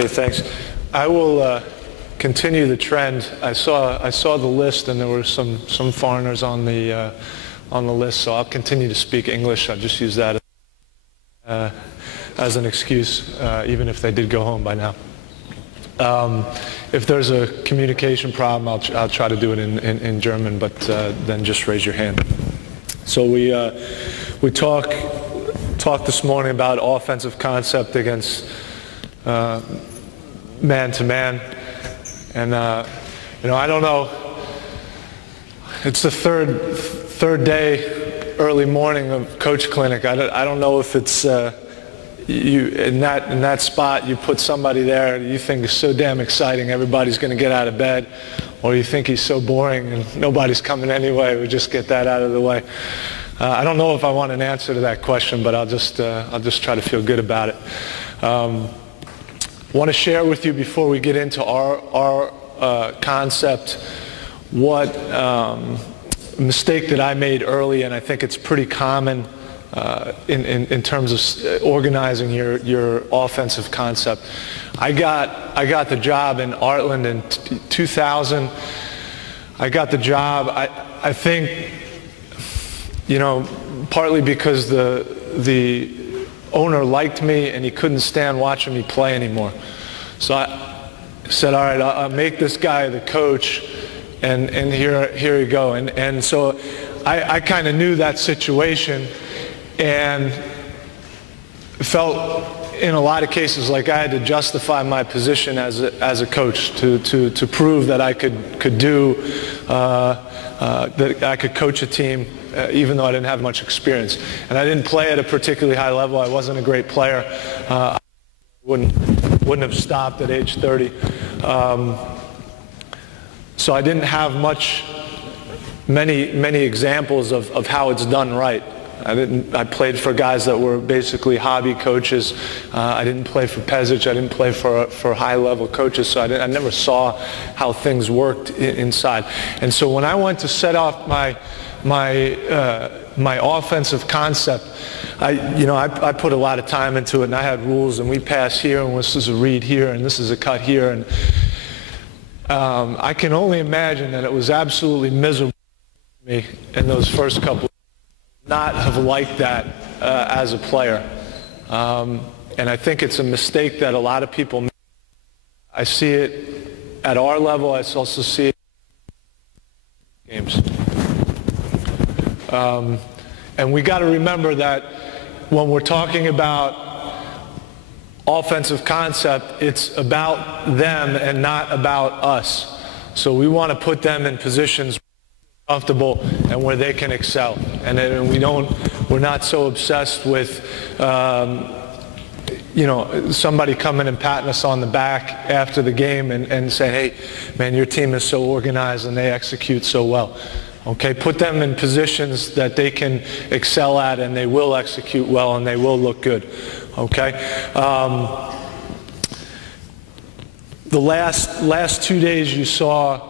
Okay, thanks. I will continue the trend. I saw the list, and there were some foreigners on the list, so I'll continue to speak English. I'll just use that as an excuse, even if they did go home by now. If there's a communication problem, I'll try to do it in German, but then just raise your hand. So we talked this morning about offensive concept against man-to-man, and you know, I don't know. It's the third day, early morning of coach clinic. I don't know if it's you in that spot. You put somebody there you think is so damn exciting, everybody's going to get out of bed, or you think he's so boring and nobody's coming anyway. We just get that out of the way. I don't know if I want an answer to that question, but I'll just try to feel good about it. I want to share with you before we get into our concept what mistake that I made early, and I think it's pretty common in terms of organizing your offensive concept. I got the job in Artland in 2000. I got the job. I think, you know, partly because the owner liked me and he couldn't stand watching me play anymore. So I said, all right, I'll make this guy the coach, and here you go. And so I kind of knew that situation and felt in a lot of cases like I had to justify my position as a coach to prove that I could do that I could coach a team even though I didn't have much experience. And I didn't play at a particularly high level. I wasn't a great player. I wouldn't have stopped at age 30. So I didn't have many examples of how it's done right. I played for guys that were basically hobby coaches. I didn't play for Pezic. I didn't play for high-level coaches, so I never saw how things worked inside. And so when I went to set off my offensive concept, I put a lot of time into it, and I had rules, and we pass here, and this is a read here, and this is a cut here, and I can only imagine that it was absolutely miserable for me in those first couple. Not have liked that as a player, and I think it's a mistake that a lot of people make. I see it at our level. I also see it in games. And we got to remember that when we're talking about offensive concept, it's about them and not about us. So we want to put them in positions comfortable and where they can excel, and we're not so obsessed with somebody coming and patting us on the back after the game and saying, hey man, your team is so organized and they execute so well. Okay, put them in positions that they can excel at, and they will execute well, and they will look good. Okay. The last 2 days you saw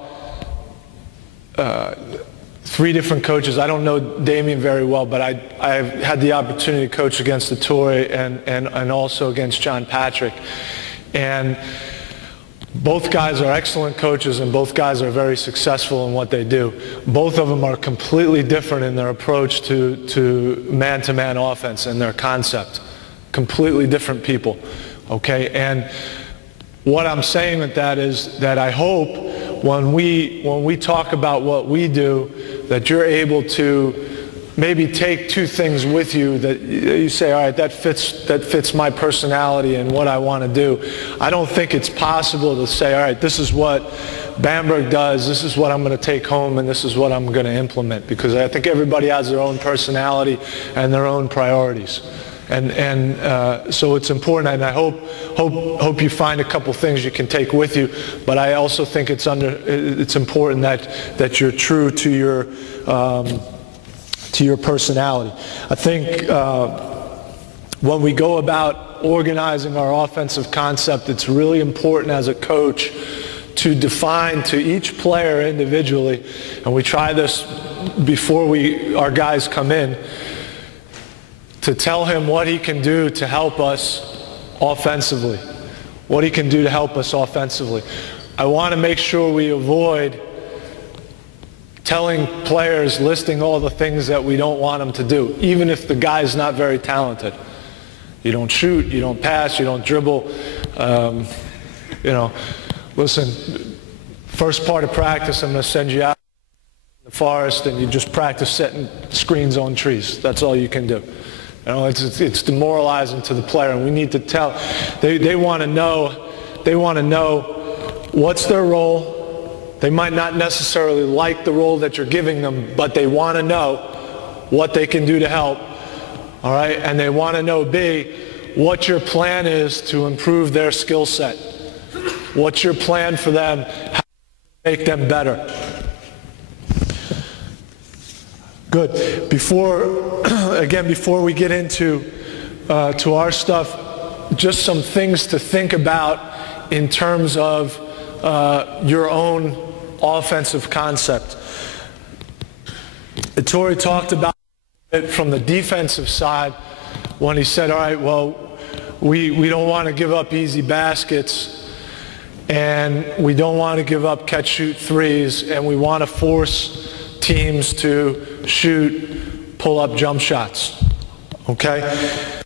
3 different coaches. I don't know Damien very well, but I've had the opportunity to coach against Ettore and also against John Patrick. And both guys are excellent coaches, and both guys are very successful in what they do. Both of them are completely different in their approach to man-to-man offense and their concept. Completely different people. Okay? And what I'm saying with that is that I hope when we talk about what we do, that you're able to maybe take 2 things with you that you say, all right, that fits my personality and what I want to do. I don't think it's possible to say, all right, this is what Bamberg does, this is what I'm going to take home, and this is what I'm going to implement, because I think everybody has their own personality and their own priorities. And so it's important, and I hope you find a couple things you can take with you. But I also think it's important that you're true to your personality. I think when we go about organizing our offensive concept, it's really important as a coach to define to each player individually, and we try this before our guys come in, to tell him what he can do to help us offensively. what he can do to help us offensively. I want to make sure we avoid telling players, listing all the things that we don't want them to do, even if the guy's not very talented. You don't shoot, you don't pass, you don't dribble. You know, listen, first part of practice, I'm going to send you out in the forest and you just practice setting screens on trees. That's all you can do. You know, it's demoralizing to the player, and we need to tell. They want to know. They want to know what's their role. They might not necessarily like the role that you're giving them, but they want to know what they can do to help. All right, and they want to know, B, what your plan is to improve their skill set. What's your plan for them? How to make them better? Good. Before we get into to our stuff, just some things to think about in terms of your own offensive concept. Ettore talked about it from the defensive side when he said, all right, well, we don't want to give up easy baskets, and we don't want to give up catch-shoot threes, and we want to force teams to shoot pull-up jump shots, okay? A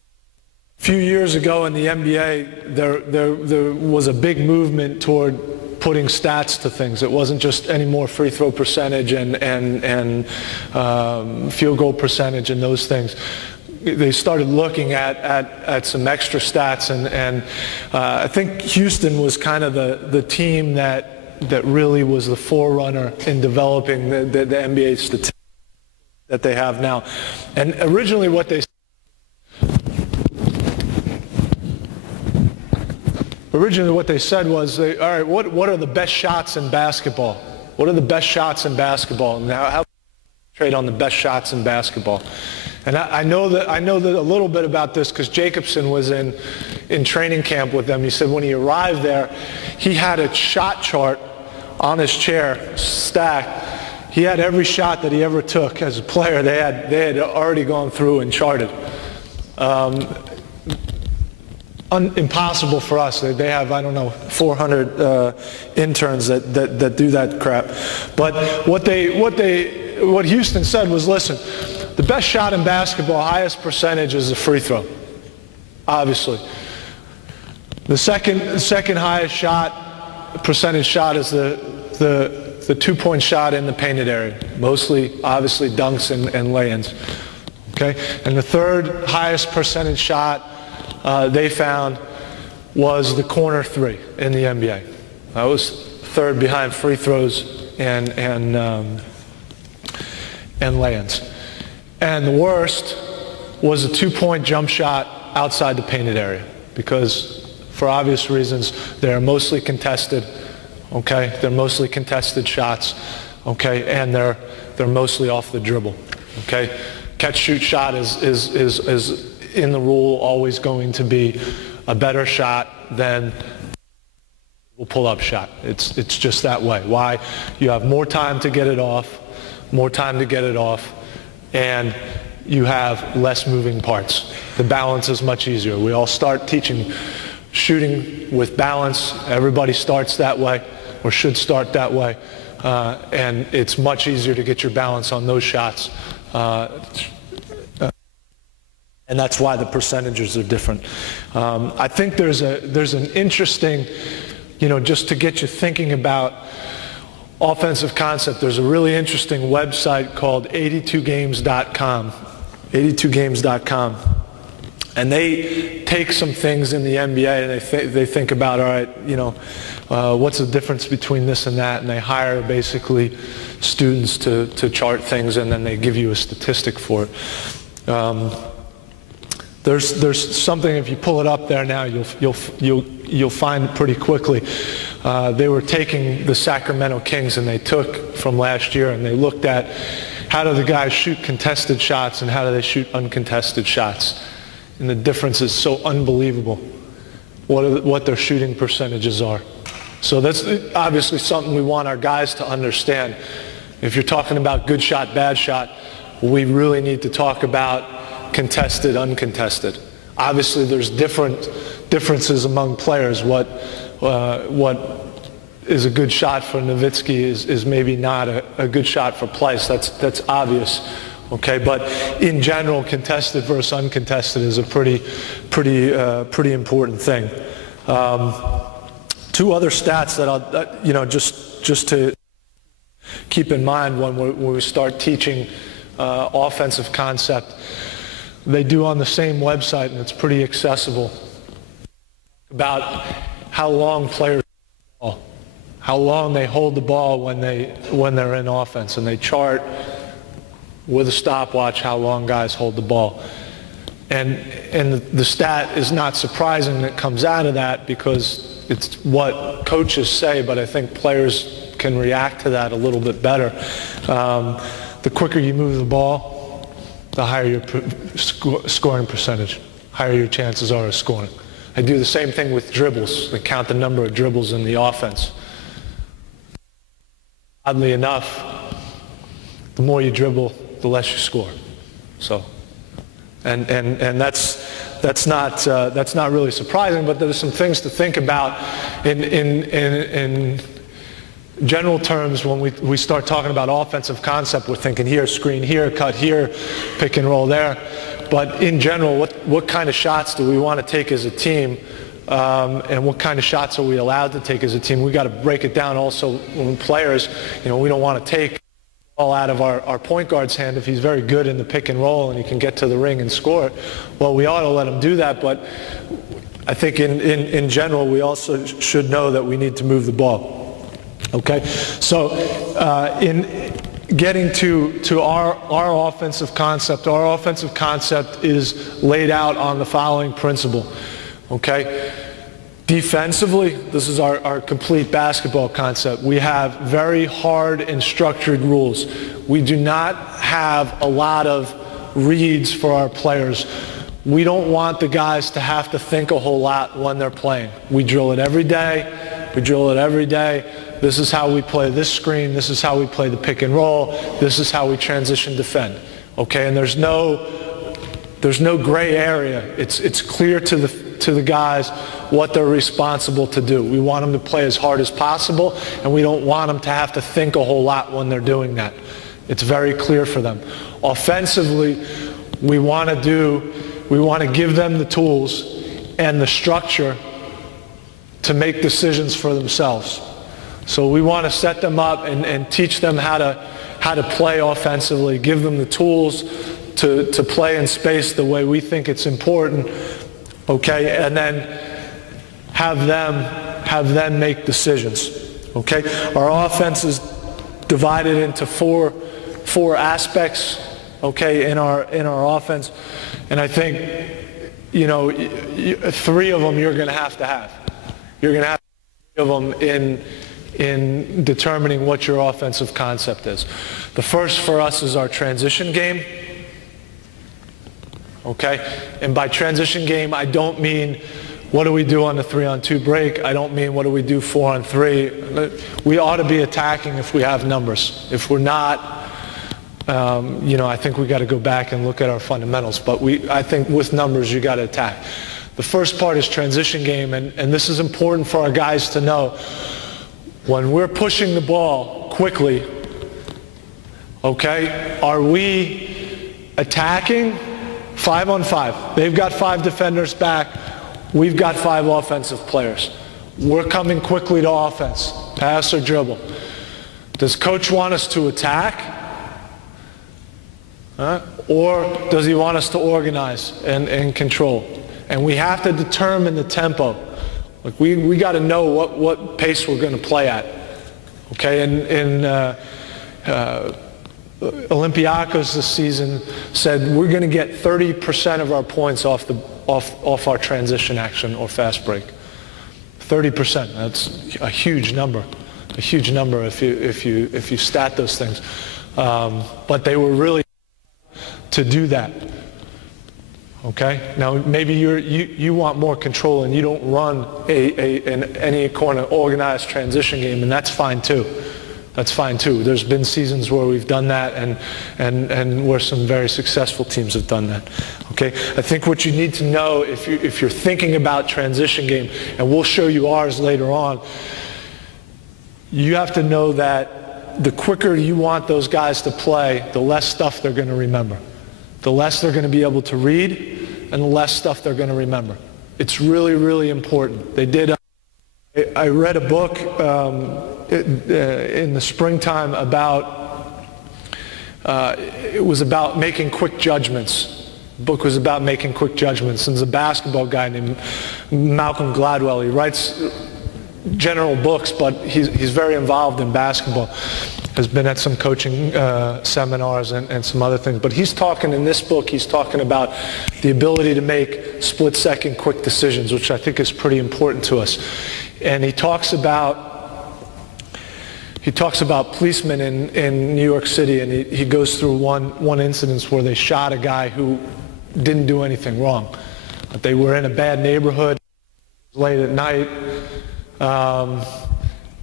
few years ago in the NBA, there was a big movement toward putting stats to things. It wasn't just any more free throw percentage and field goal percentage and those things. They started looking at some extra stats, and I think Houston was kind of the team that really was the forerunner in developing the NBA statistics that they have now. And originally what they said was, all right, what are the best shots in basketball? What are the best shots in basketball? And how trade on the best shots in basketball? And I know that a little bit about this because Jacobson was in training camp with them. He said when he arrived there, he had a shot chart on his chair stacked. He had every shot that he ever took as a player. They had already gone through and charted. Impossible for us. They have, I don't know, 400 interns that do that crap. But what Houston said was, listen, the best shot in basketball, highest percentage, is a free throw, obviously. The second highest percentage shot is the two-point shot in the painted area, mostly, obviously, dunks and lay-ins. Okay? And the third highest percentage shot they found was the corner three in the NBA. That was third behind free throws and lay-ins. And the worst was a two-point jump shot outside the painted area because, for obvious reasons, they're mostly contested. Okay, they're mostly contested shots. Okay, and they're mostly off the dribble. Okay, catch-shoot shot is in the rule always going to be a better shot than a pull-up shot. It's just that way. Why? You have more time to get it off, and you have less moving parts. The balance is much easier. We all start teaching shooting with balance. Everybody starts that way, or should start that way, and it's much easier to get your balance on those shots. And that's why the percentages are different. I think there's an interesting, just to get you thinking about offensive concept, there's a really interesting website called 82games.com, 82games.com. And they take some things in the NBA and they think about, all right, what's the difference between this and that? And they hire basically students to chart things, and then they give you a statistic for it. There's something, if you pull it up there now, you'll find it pretty quickly. They were taking the Sacramento Kings, and they took from last year, and they looked at how do the guys shoot contested shots and how do they shoot uncontested shots. And the difference is so unbelievable what their shooting percentages are. So that's obviously something we want our guys to understand. If you're talking about good shot, bad shot, we really need to talk about contested, uncontested. Obviously, there's differences among players. What is a good shot for Nowitzki is maybe not a good shot for Pleiss. That's obvious. Okay, but in general, contested versus uncontested is a pretty important thing. Two other stats that I'll, just to keep in mind when we start teaching offensive concept. They do on the same website, and it's pretty accessible, about how long players hold the ball, how long they hold the ball when they're in offense, and they chart with a stopwatch how long guys hold the ball. And the stat is not surprising that comes out of that, because it's what coaches say, but I think players can react to that a little bit better. The quicker you move the ball, the higher your scoring percentage, higher your chances are of scoring. I do the same thing with dribbles. I count the number of dribbles in the offense. Oddly enough, the more you dribble, the less you score. So, and that's not really surprising, but there's some things to think about in general terms. When we start talking about offensive concept, we're thinking here, screen here, cut here, pick and roll there. But in general, what kind of shots do we want to take as a team, and what kind of shots are we allowed to take as a team? We got to break it down also when players, we don't want to take all out of our point guard's hand if he's very good in the pick and roll and he can get to the ring and score it. Well, we ought to let him do that, but I think in general we also should know that we need to move the ball. Okay, so in getting to our offensive concept is laid out on the following principle. Okay, defensively, this is our complete basketball concept. We have very hard and structured rules. We do not have a lot of reads for our players. We don't want the guys to have to think a whole lot when they're playing. We drill it every day. We drill it every day. This is how we play this screen. This is how we play the pick and roll. This is how we transition defend. Okay, and there's no gray area. It's clear to the guys what they're responsible to do. We want them to play as hard as possible, and we don't want them to have to think a whole lot when they're doing that. It's very clear for them. Offensively, we want to give them the tools and the structure to make decisions for themselves. So we want to set them up and teach them how to play offensively, give them the tools to play in space the way we think it's important, okay, and then have them make decisions, okay? Our offense is divided into four aspects, okay, in our offense, and I think, three of them you're going to have. You're going to have three of them in determining what your offensive concept is. The first for us is our transition game. Okay? And by transition game, I don't mean what do we do on the 3-on-2 break. I don't mean what do we do 4-on-3. We ought to be attacking if we have numbers. If we're not, I think we got to go back and look at our fundamentals. But I think with numbers, you got to attack. The first part is transition game, and this is important for our guys to know. When we're pushing the ball quickly, okay, are we attacking 5-on-5? They've got 5 defenders back. We've got 5 offensive players. We're coming quickly to offense, pass or dribble. Does coach want us to attack? Or does he want us to organize and control? And we have to determine the tempo. Like we got to know what pace we're going to play at. Okay, in Olympiacos this season said we're going to get 30% of our points off our transition action or fast break. 30%. That's a huge number. A huge number if you stat those things. But they were really to do that. Okay. Now maybe you want more control and you don't run any kind of organized transition game, and that's fine too. That's fine too. There's been seasons where we've done that, and where some very successful teams have done that. Okay, I think what you need to know if you're thinking about transition game, and we'll show you ours later on, you have to know that the quicker you want those guys to play, the less stuff they're going to remember. The less they're going to be able to read, and the less stuff they're going to remember. It's really, really important. They did. I read a book in the springtime about, it was about making quick judgments. The book was about making quick judgments. And there's a basketball guy named Malcolm Gladwell. He writes general books, but he's very involved in basketball. Has been at some coaching seminars and some other things. But he's talking in this book, he's talking about the ability to make split-second quick decisions, which I think is pretty important to us. And he talks about policemen in New York City, and he goes through one incident where they shot a guy who didn't do anything wrong. They were in a bad neighborhood late at night.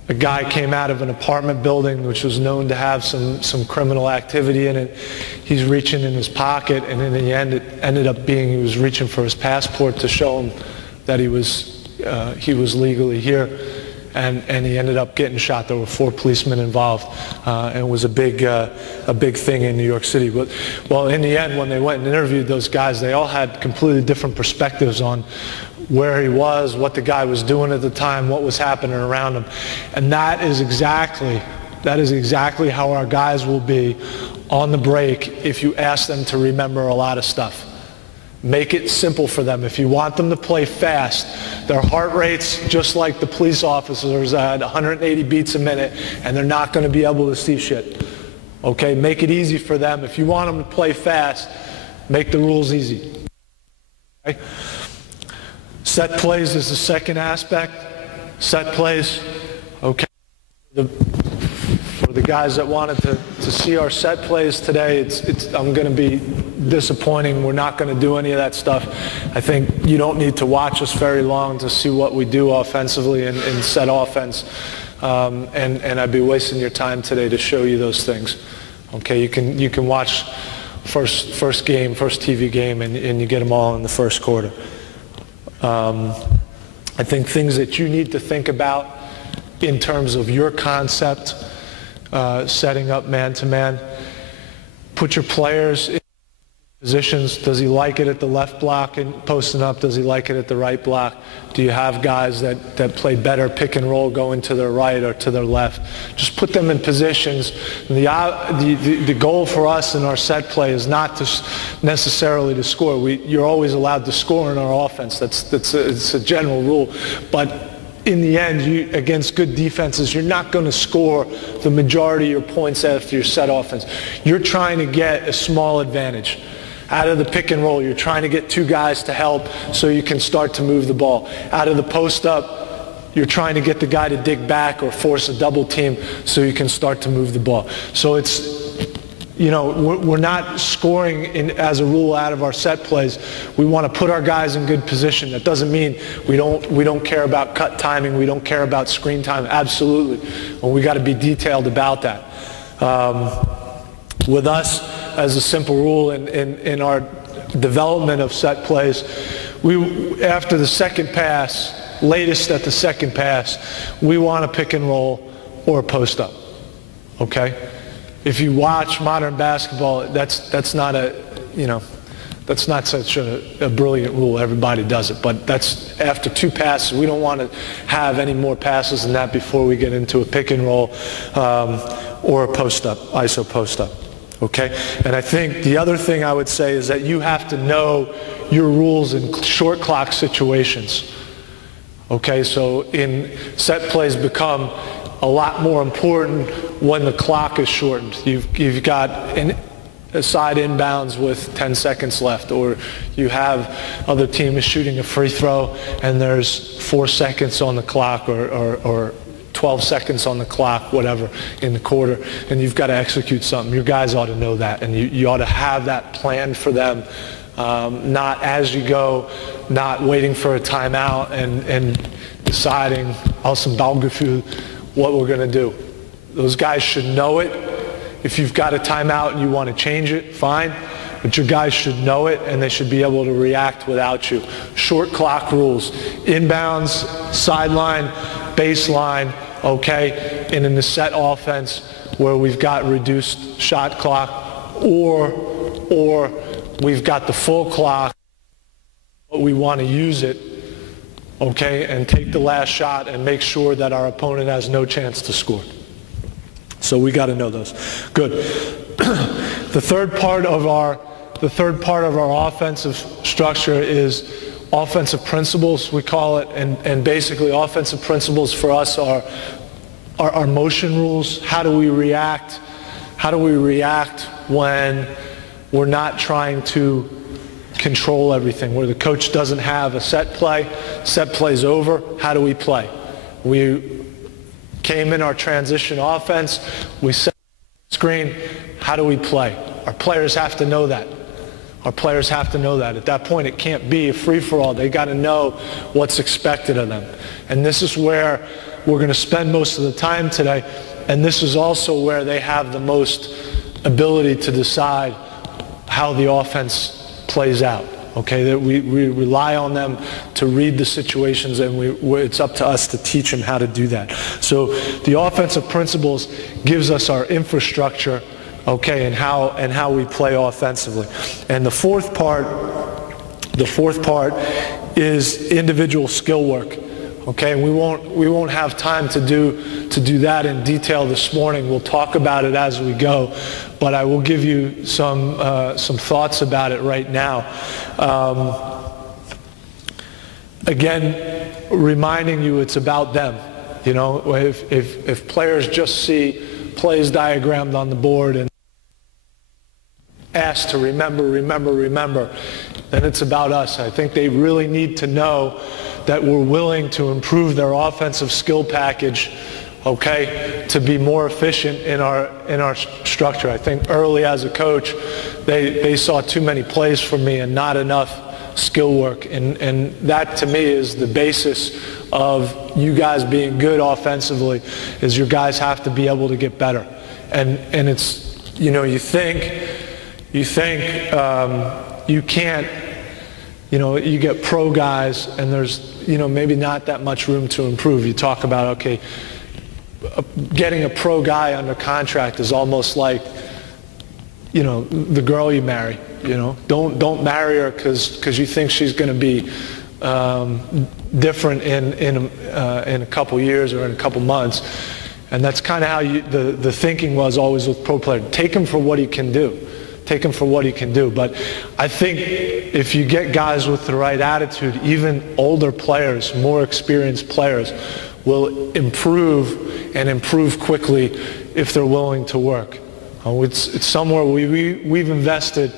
A guy came out of an apartment building which was known to have some criminal activity in it. He's reaching in his pocket, and in the end it ended up being he was reaching for his passport to show him that he was legally here, and he ended up getting shot. There were 4 policemen involved, and it was a big thing in New York City. But, well, in the end, when they went and interviewed those guys, they all had completely different perspectives on where he was, what the guy was doing at the time, what was happening around him. And that is exactly how our guys will be on the break if you ask them to remember a lot of stuff. Make it simple for them. If you want them to play fast, their heart rate's just like the police officers at 180 beats a minute, and they're not going to be able to see shit. Okay, make it easy for them. If you want them to play fast, make the rules easy. Okay? Set plays is the second aspect. Set plays, okay. For the guys that wanted to see our set plays today, I'm going to be disappointing. We're not going to do any of that stuff. I think you don't need to watch us very long to see what we do offensively in set offense. And I'd be wasting your time today to show you those things. Okay, you can watch first TV game, and you get them all in the first quarter. I think things that you need to think about in terms of your concept, setting up man-to-man, put your players in positions. Does he like it at the left block and posting up? Does he like it at the right block? Do you have guys that play better pick and roll going to their right or to their left? Just put them in positions. The goal for us in our set play is not to necessarily to score. You're always allowed to score in our offense. It's a general rule. But in the end, against good defenses, you're not going to score the majority of your points after your set offense. You're trying to get a small advantage. Out of the pick and roll, you're trying to get 2 guys to help so you can start to move the ball. Out of the post up, you're trying to get the guy to dig back or force a double team so you can start to move the ball. So we're not scoring as a rule out of our set plays. We want to put our guys in good position. That doesn't mean we don't care about cut timing. We don't care about screen time. Absolutely. Well, we got to be detailed about that. With us, as a simple rule in our development of set plays, after the second pass, latest at the second pass, we want a pick and roll or a post up. Okay? If you watch modern basketball, that's not such a brilliant rule. Everybody does it, but that's after 2 passes. We don't want to have any more passes than that before we get into a pick and roll or a post up, ISO post up. Okay? And I think the other thing I would say is that you have to know your rules in short clock situations. Okay? So set plays become a lot more important when the clock is shortened. You've got a side inbounds with 10 seconds left, or you have other team is shooting a free throw and there's 4 seconds on the clock or 12 seconds on the clock, whatever, in the quarter, and you've got to execute something. Your guys ought to know that, and you ought to have that planned for them, not as you go, not waiting for a timeout and deciding aus dem Baugefühl what we're going to do. Those guys should know it. If you've got a timeout and you want to change it, fine. But your guys should know it, and they should be able to react without you. Short clock rules. Inbounds, sideline, baseline, okay? And in the set offense where we've got reduced shot clock or we've got the full clock, but we want to use it, okay, and take the last shot and make sure that our opponent has no chance to score. So we got to know those. Good. The third part of our offensive structure is offensive principles, we call it, and basically offensive principles for us are motion rules. How do we react? How do we react when we're not trying to control everything, where the coach doesn't have a set play's over? How do we play? We came in our transition offense, we set the screen, how do we play? Our players have to know that. Our players have to know that. At that point, it can't be a free-for-all. They got to know what's expected of them. And this is where we're going to spend most of the time today, and this is also where they have the most ability to decide how the offense plays out. Okay, that we rely on them to read the situations, and it's up to us to teach them how to do that. So the offensive principles gives us our infrastructure, okay, and how we play offensively. And the fourth part is individual skill work. Okay, and we won't have time to do that in detail this morning. We'll talk about it as we go, but I will give you some thoughts about it right now. Again, reminding you it's about them. You know, if players just see plays diagrammed on the board and asked to remember, then it's about us. I think they really need to know that we're willing to improve their offensive skill package, okay, to be more efficient in our structure. I think early as a coach, they saw too many plays from me and not enough skill work, and that to me is the basis of you guys being good offensively, is your guys have to be able to get better. And it's, you know, you think you can't, you know, you get pro guys and there's, you know, maybe not that much room to improve. You talk about, okay, getting a pro guy under contract is almost like, you know, the girl you marry. You know, don't marry her because you think she's going to be different in a couple years or in a couple months. And that's kind of how the thinking was always with pro players. Take him for what he can do. Take him for what he can do. But I think if you get guys with the right attitude, even older players, more experienced players, will improve and improve quickly if they're willing to work. It's somewhere we've invested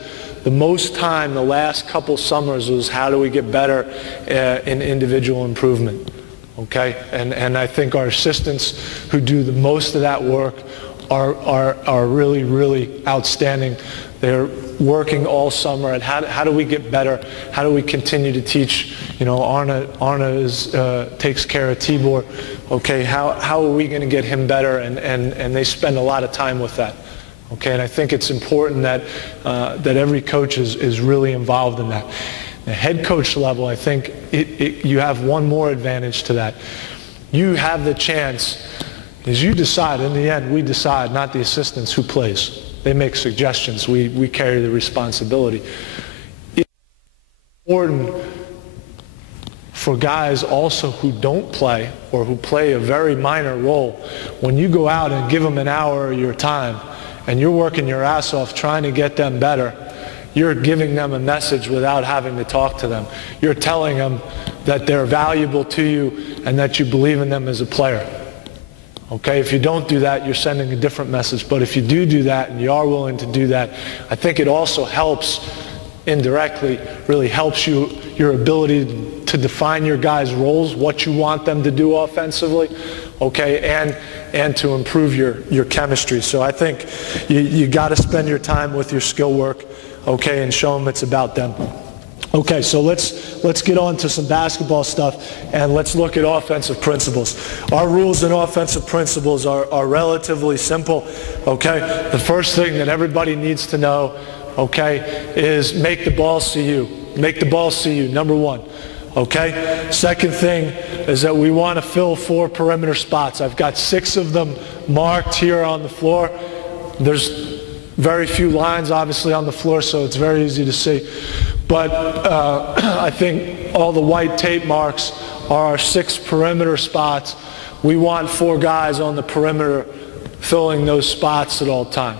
the most time the last couple summers was how do we get better in individual improvement. Okay, and I think our assistants who do the most of that work are really, really outstanding. They're working all summer at how do we get better? How do we continue to teach? You know, Arna takes care of Tibor. Okay, how are we going to get him better? And they spend a lot of time with that. Okay, and I think it's important that that every coach is really involved in that. At head coach level, I think you have one more advantage to that. You have the chance, as you decide, in the end, we decide, not the assistants, who plays. They make suggestions. We carry the responsibility. It's important for guys also who don't play or who play a very minor role. When you go out and give them an hour of your time and you're working your ass off trying to get them better, you're giving them a message without having to talk to them. You're telling them that they're valuable to you and that you believe in them as a player. Okay, if you don't do that, you're sending a different message. But if you do that and you are willing to do that, I think it also helps indirectly, really helps you, your ability to define your guys' roles, what you want them to do offensively, okay, and to improve your chemistry. So I think you got to spend your time with your skill work, okay, and show them it's about them. Okay, so let's get on to some basketball stuff, and let's look at offensive principles. Our rules and offensive principles are relatively simple, okay? The first thing that everybody needs to know, okay, is make the ball see you. Make the ball see you, number one. Okay? Second thing is that we want to fill 4 perimeter spots. I've got 6 of them marked here on the floor. There's very few lines, obviously, on the floor, so it's very easy to see. But I think all the white tape marks are our 6 perimeter spots. We want 4 guys on the perimeter filling those spots at all time.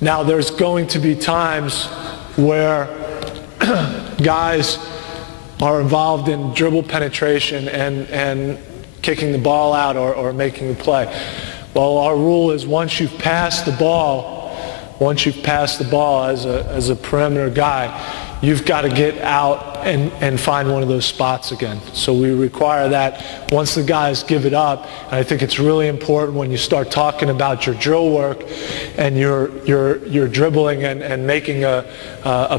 Now, there's going to be times where guys are involved in dribble penetration and kicking the ball out or making a play. Well, our rule is once you've passed the ball as a perimeter guy, you've got to get out and find one of those spots again. So we require that once the guys give it up. And I think it's really important when you start talking about your drill work and you're dribbling and making a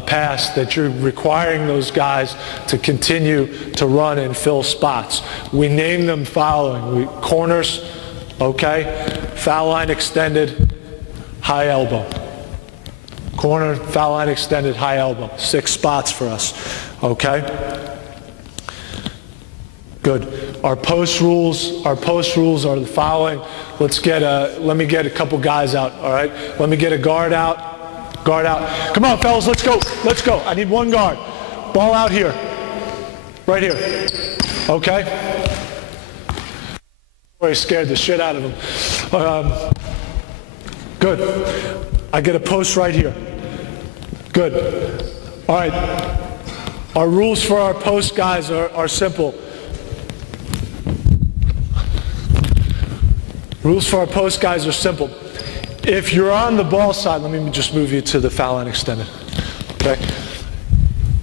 pass, that you're requiring those guys to continue to run and fill spots. We name them following. Corners, okay, foul line extended, high elbow. Corner, foul line extended, high elbow. 6 spots for us, okay? Good. Our post rules are the following. Let me get a couple guys out, all right? Let me get a guard out. Guard out. Come on, fellas, let's go. Let's go. I need 1 guard. Ball out here. Right here. Okay? Boy, scared the shit out of him. Good. I get a post right here. Good. All right. Our rules for our post guys are simple. Rules for our post guys are simple. If you're on the ball side, let me just move you to the foul line extended. Okay?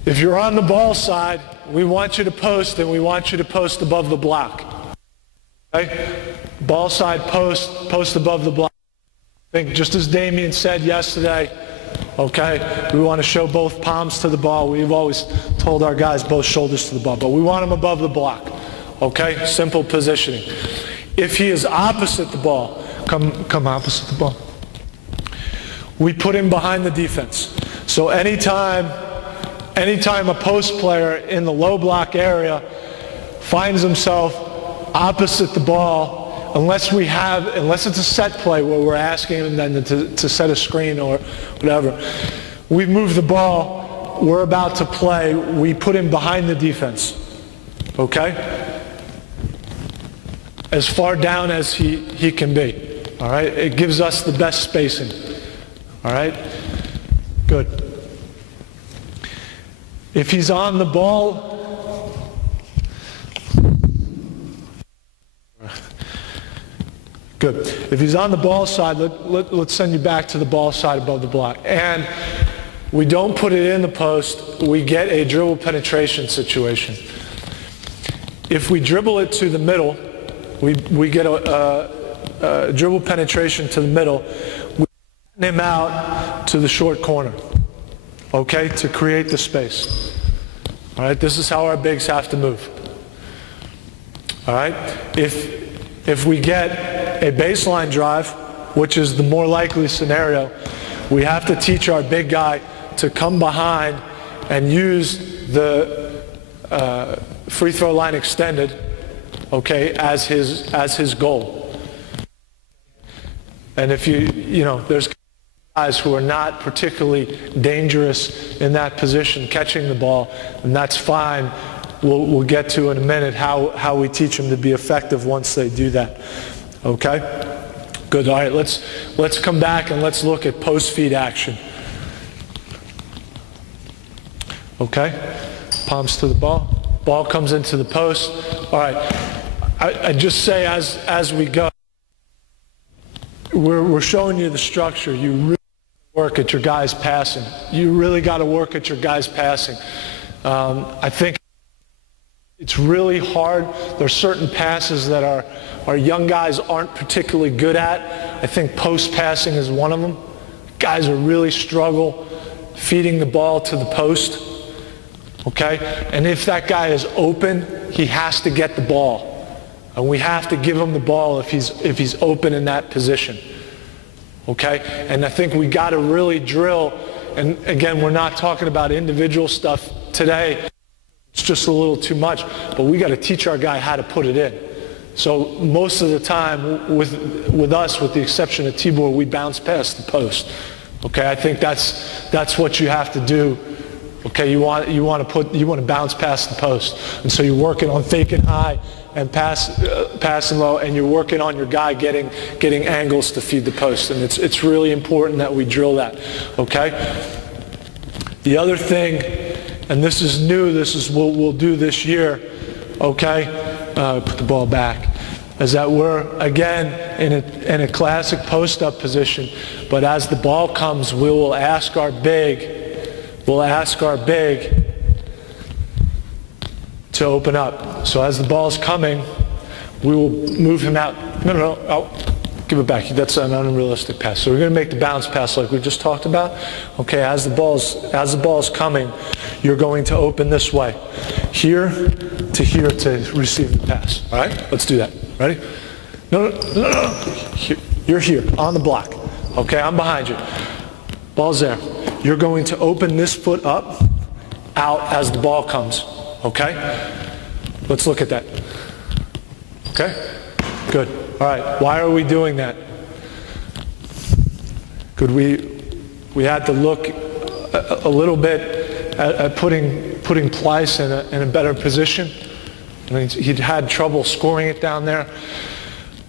If you're on the ball side, we want you to post, and we want you to post above the block. Okay? Ball side post above the block. I think just as Damien said yesterday, okay, we want to show both palms to the ball. We've always told our guys both shoulders to the ball, but we want them above the block. Okay, simple positioning. If he is opposite the ball, come opposite the ball, we put him behind the defense. So anytime a post player in the low block area finds himself opposite the ball, unless it's a set play where we're asking him then to set a screen or whatever, we move the ball, we're about to play, we put him behind the defense, okay? As far down as he can be, all right? It gives us the best spacing, all right? Good. If he's on the ball, good. If he's on the ball side, let's send you back to the ball side above the block. And we don't put it in the post, we get a dribble penetration situation. If we dribble it to the middle, we get a dribble penetration to the middle, we send him out to the short corner, okay, to create the space. All right, this is how our bigs have to move. All right, if we get a baseline drive, which is the more likely scenario, we have to teach our big guy to come behind and use the free throw line extended, okay, as his goal. And if there's guys who are not particularly dangerous in that position catching the ball, and that's fine. We'll get to in a minute how we teach them to be effective once they do that. Okay? Good. All right, let's come back and let's look at post feed action. Okay? Palms to the ball. Ball comes into the post. All right. I just say as we go, we're showing you the structure. You really work at your guys passing. You really got to work at your guys passing. I think it's really hard. There's certain passes that our young guys aren't particularly good at. I think post passing is one of them. Guys are really struggle feeding the ball to the post. Okay? And if that guy is open, he has to get the ball. And we have to give him the ball if he's open in that position. Okay? And I think we got to really drill, and again, we're not talking about individual stuff today. It's just a little too much, but we got to teach our guy how to put it in. So most of the time with us, with the exception of Tibor, we bounce past the post. Okay? I think that's what you have to do. Okay, you want to bounce past the post, and so you're working on faking high and passing low, and you're working on your guy getting angles to feed the post, and it's really important that we drill that. Okay. The other thing, and this is new, this is what we'll do this year. Okay, put the ball back. Is that we're again in a classic post-up position, but as the ball comes, we will ask our big. We'll ask our big to open up. So as the ball's coming, we will move him out. No, oh, give it back. That's an unrealistic pass. So we're going to make the bounce pass like we just talked about. Okay, as the ball's coming, you're going to open this way. Here to receive the pass. All right? Let's do that. Ready? No. You're here on the block. Okay, I'm behind you. Ball's there. You're going to open this foot up, out as the ball comes. Okay? Let's look at that. Okay? Good. All right. Why are we doing that? Good. We had to look a little bit at putting Pleiss in a better position. I mean, he'd had trouble scoring it down there.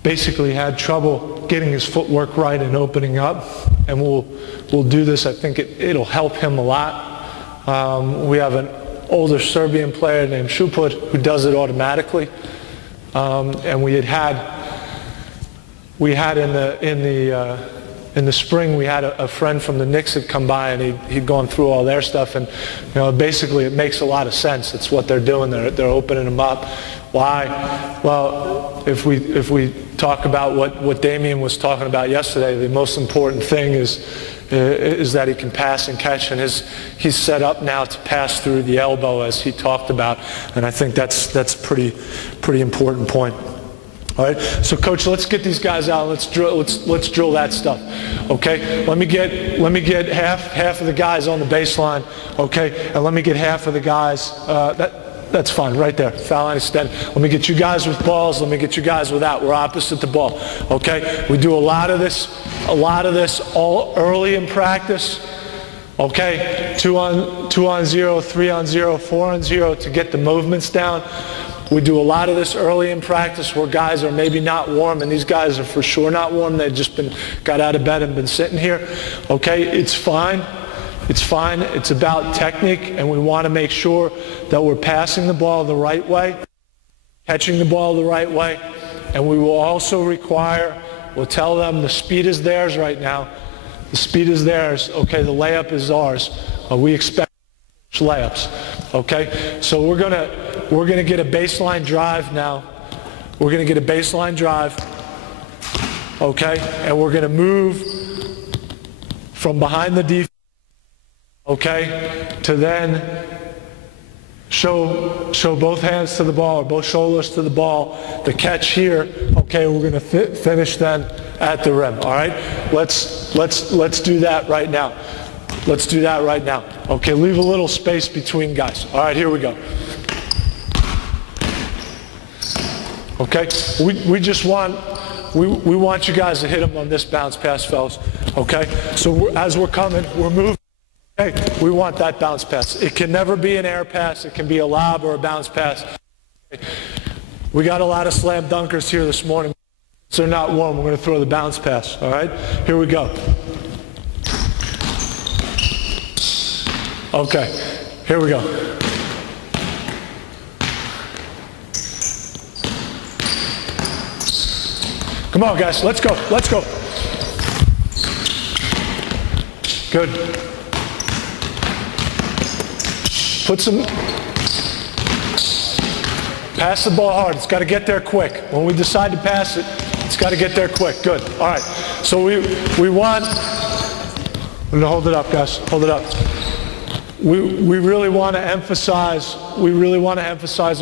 Basically had trouble getting his footwork right and opening up, and we'll do this. I think it'll help him a lot. We have an older Serbian player named Šuput who does it automatically, and we had in the spring we had a friend from the Knicks had come by, and he'd gone through all their stuff, and basically it makes a lot of sense. It's what they're doing. They're opening them up. Why? Well, if we talk about what Damien was talking about yesterday, the most important thing is that he can pass and catch, and he's set up now to pass through the elbow as he talked about, and I think that's a pretty important point. All right, so Coach, let's get these guys out. Let's drill that stuff. Okay, let me get half of the guys on the baseline. Okay, and let me get half of the guys. That's fine, right there. Foul line extended. Let me get you guys with balls. Let me get you guys without. We're opposite the ball. Okay, we do a lot of this all early in practice. Okay, 2 on 0, 3 on 0, 4 on 0 to get the movements down. We do a lot of this early in practice where guys are maybe not warm, and these guys are for sure not warm. They've just got out of bed and been sitting here. Okay, it's fine. It's fine. It's about technique, and we want to make sure that we're passing the ball the right way, catching the ball the right way, and we will also we'll tell them the speed is theirs right now. The speed is theirs. Okay, the layup is ours. We expect layups. Okay, so we're gonna get a baseline drive now. We're gonna get a baseline drive. Okay, and we're gonna move from behind the defense. Okay, to then show both hands to the ball, or both shoulders to the ball. The catch here. Okay, we're going to finish then at the rim. All right, let's do that right now. Let's do that right now. Okay, leave a little space between guys. All right, here we go. Okay, we just want we want you guys to hit them on this bounce pass, fellas. Okay, so as we're coming, we're moving. Hey, we want that bounce pass. It can never be an air pass. It can be a lob or a bounce pass. We got a lot of slam dunkers here this morning. So they're not warm. We're going to throw the bounce pass. All right? Here we go. Okay. Here we go. Come on, guys. Let's go. Let's go. Good. Pass the ball hard. It's got to get there quick. When we decide to pass it, it's got to get there quick. Good. All right. So we want, hold it up, guys. Hold it up. we really want to emphasize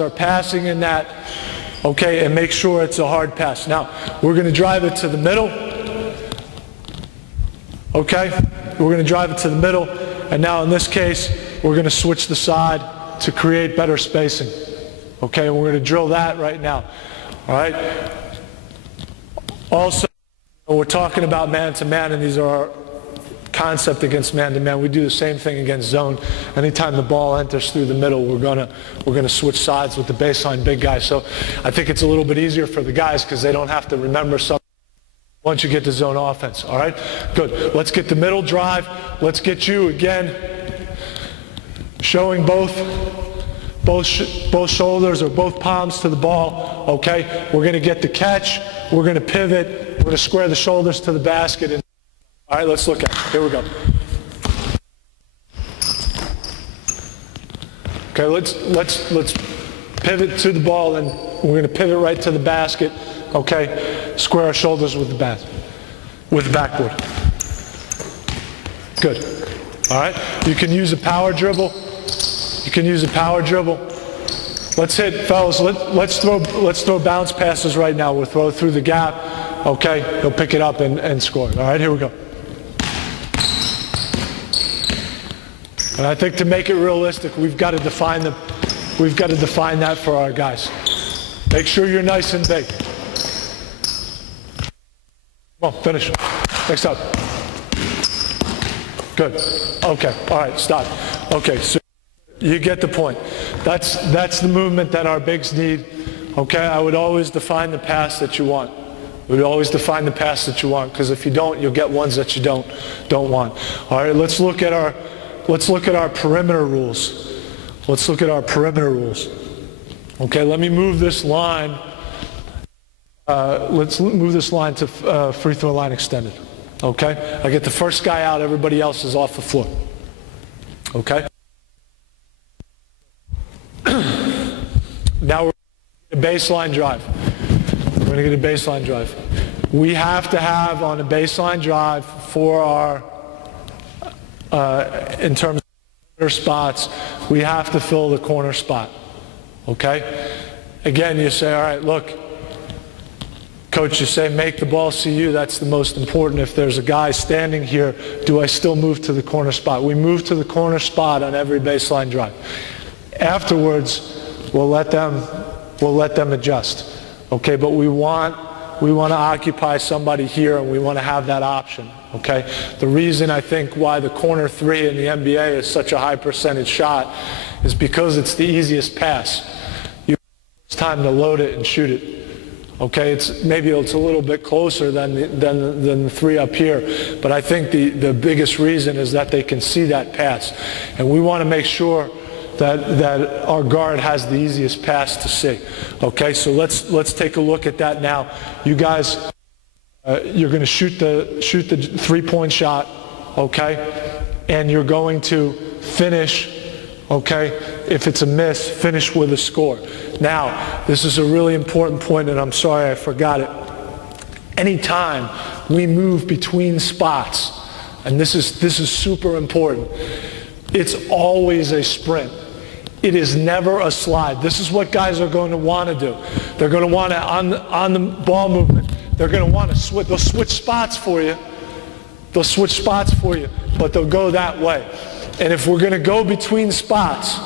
our passing in that, okay, and make sure it's a hard pass. Now, we're going to drive it to the middle, okay? We're going to drive it to the middle, and now in this case, we're going to switch the side to create better spacing, okay? And we're going to drill that right now, all right? Also, we're talking about man-to-man, and these are our concept against man-to-man. We do the same thing against zone. Anytime the ball enters through the middle, we're gonna switch sides with the baseline big guy. So I think it's a little bit easier for the guys because they don't have to remember something once you get to zone offense. All right, good. Let's get the middle drive. Let's get you again showing both shoulders or both palms to the ball. Okay, we're gonna get the catch. We're gonna pivot. We're gonna square the shoulders to the basket. And all right, let's look at it. Here we go. Okay, let's pivot to the ball, and we're going to pivot right to the basket. Okay, square our shoulders with the backboard. Good. All right, you can use a power dribble. Let's hit, fellas. Let's throw bounce passes right now. We'll throw through the gap. Okay, he'll pick it up and score. All right, here we go. And I think to make it realistic, we've got to define that for our guys. Make sure you're nice and big. Come on, finish. Next up. Good. Okay. All right. Stop. Okay. So you get the point. That's the movement that our bigs need. Okay. I would always define the pass that you want. Because if you don't, you'll get ones that you don't want. All right. Let's look at our perimeter rules. Okay, let me move this line. Let's move this line to free throw line extended. Okay, I get the first guy out. Everybody else is off the floor. Okay. Now we're going to get a baseline drive. We have to have on a baseline drive for our in terms of corner spots, we have to fill the corner spot, okay? Again, you say, all right, look, coach, you say make the ball see you. That's the most important. If there's a guy standing here, do I still move to the corner spot? We move to the corner spot on every baseline drive. Afterwards, we'll let them adjust, okay? But we want to occupy somebody here, and we want to have that option. Okay, the reason I think why the corner three in the NBA is such a high percentage shot is because it's the easiest pass. It's time to load it and shoot it. Okay, maybe it's a little bit closer than the three up here, but I think the biggest reason is that they can see that pass, and we want to make sure that our guard has the easiest pass to see. Okay, so let's take a look at that now. You guys. You're going to shoot the three-point shot, okay? And you're going to finish, okay? If it's a miss, finish with a score. Now, this is a really important point, and I'm sorry I forgot it. Anytime we move between spots, and this is super important, it's always a sprint. It is never a slide. This is what guys are going to want to do. They're going to want to, on the ball movement, they're going to want to switch. They'll switch spots for you. But they'll go that way. And if we're going to go between spots,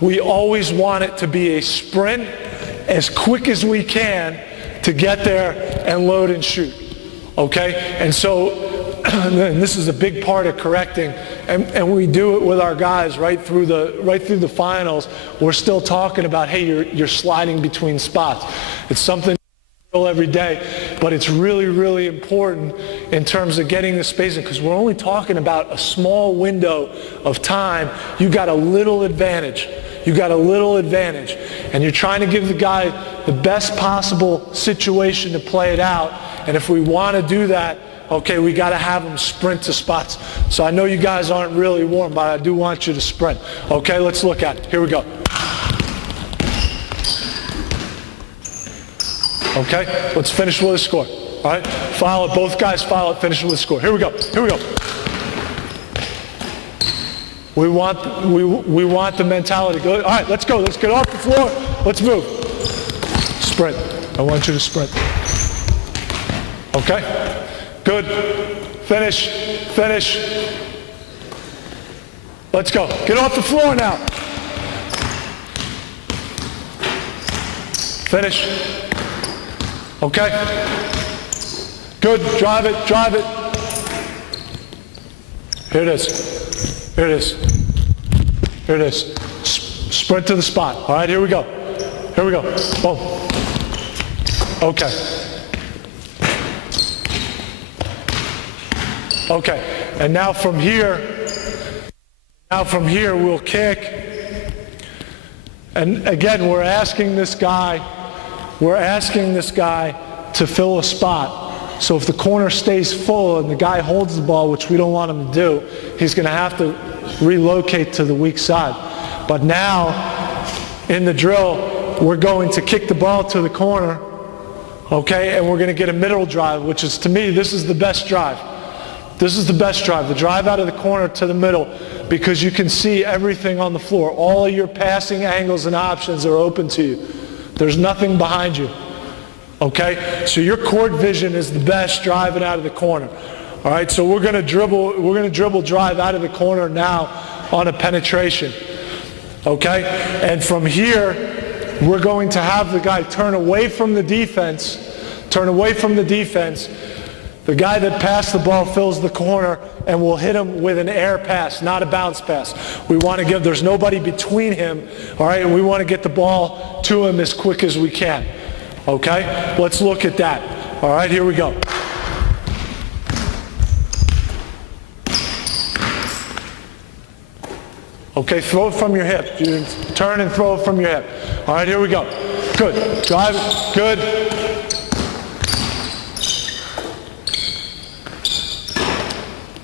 we always want it to be a sprint as quick as we can to get there and load and shoot. Okay? And so and this is a big part of correcting, and we do it with our guys right through the finals. We're still talking about, hey, you're sliding between spots. It's something every day, but it's really, really important in terms of getting the spacing, because we're only talking about a small window of time. You got a little advantage. And you're trying to give the guy the best possible situation to play it out. And if we want to do that, okay, we got to have them sprint to spots. So I know you guys aren't really warm, but I do want you to sprint. Okay, let's look at it. Here we go. Okay, let's finish with a score. All right, file it. Both guys file it. Finish it with a score. Here we go. We want the mentality. All right, let's go. Let's get off the floor. Let's move. Sprint. I want you to sprint. Okay? Good. Finish. Finish. Let's go. Get off the floor now. Finish. Okay? Good. Drive it. Drive it. Here it is. Here it is. Here it is. Sprint to the spot. All right, here we go. Here we go. Boom. Okay. Okay. And now from here we'll kick. And again, we're asking this guy to fill a spot. So if the corner stays full and the guy holds the ball, which we don't want him to do, he's going to have to relocate to the weak side. But now, in the drill, we're going to kick the ball to the corner, okay, and we're going to get a middle drive, which is, to me, this is the best drive. This is the best drive, the drive out of the corner to the middle, because you can see everything on the floor. All of your passing angles and options are open to you. There's nothing behind you. Okay, so your court vision is the best driving out of the corner. All right, so we're going to dribble drive out of the corner now on a penetration. Okay, and from here we're going to have the guy turn away from the defense. The guy that passed the ball fills the corner, and we'll hit him with an air pass, not a bounce pass. We want to there's nobody between him. All right, and we want to get the ball to him as quick as we can. Okay, let's look at that. All right, here we go. Okay, throw it from your hip. You turn and throw it from your hip. All right, here we go. Good. Drive it. Good.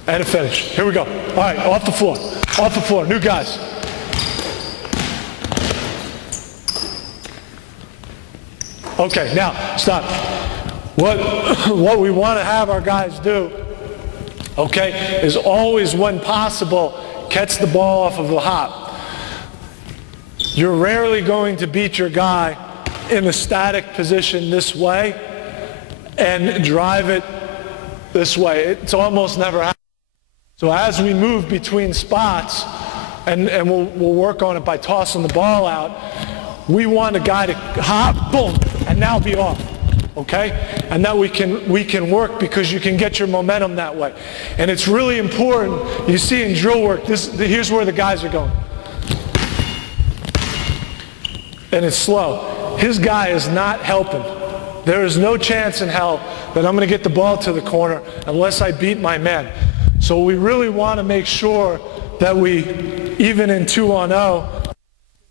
And a finish. Here we go. All right, off the floor. Off the floor. New guys. Okay, now, stop. What we want to have our guys do, okay, is always, when possible, catch the ball off of the hop. You're rarely going to beat your guy in a static position this way and drive it this way. It's almost never happened. So as we move between spots, and we'll work on it by tossing the ball out, we want a guy to hop, boom, and now be off, okay? And that we can work, because you can get your momentum that way. And it's really important. You see in drill work, here's where the guys are going. And it's slow. His guy is not helping. There is no chance in hell that I'm going to get the ball to the corner unless I beat my man. So we really want to make sure that we, even in 2-on-0,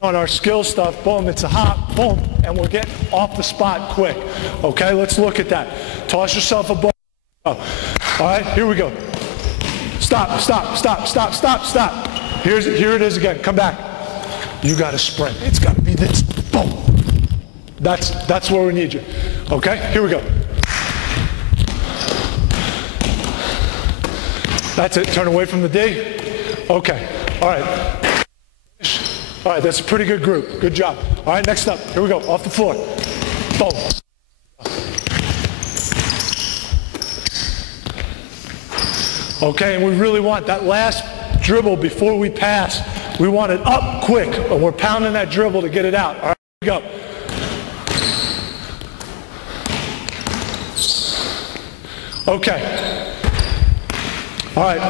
on our skill stuff, boom, it's a hop, boom, and we're getting off the spot quick. Okay, let's look at that. Toss yourself a ball. All right, here we go. Stop, stop, stop, stop, stop, stop. Here it is again. Come back. You got to sprint. It's got to be this. Boom. That's where we need you. Okay, here we go. That's it. Turn away from the D. Okay. All right. All right, that's a pretty good group. Good job. All right, next up. Here we go. Off the floor. Boom. Okay, and we really want that last dribble before we pass. We want it up quick, and we're pounding that dribble to get it out. All right, here we go. Okay. All right.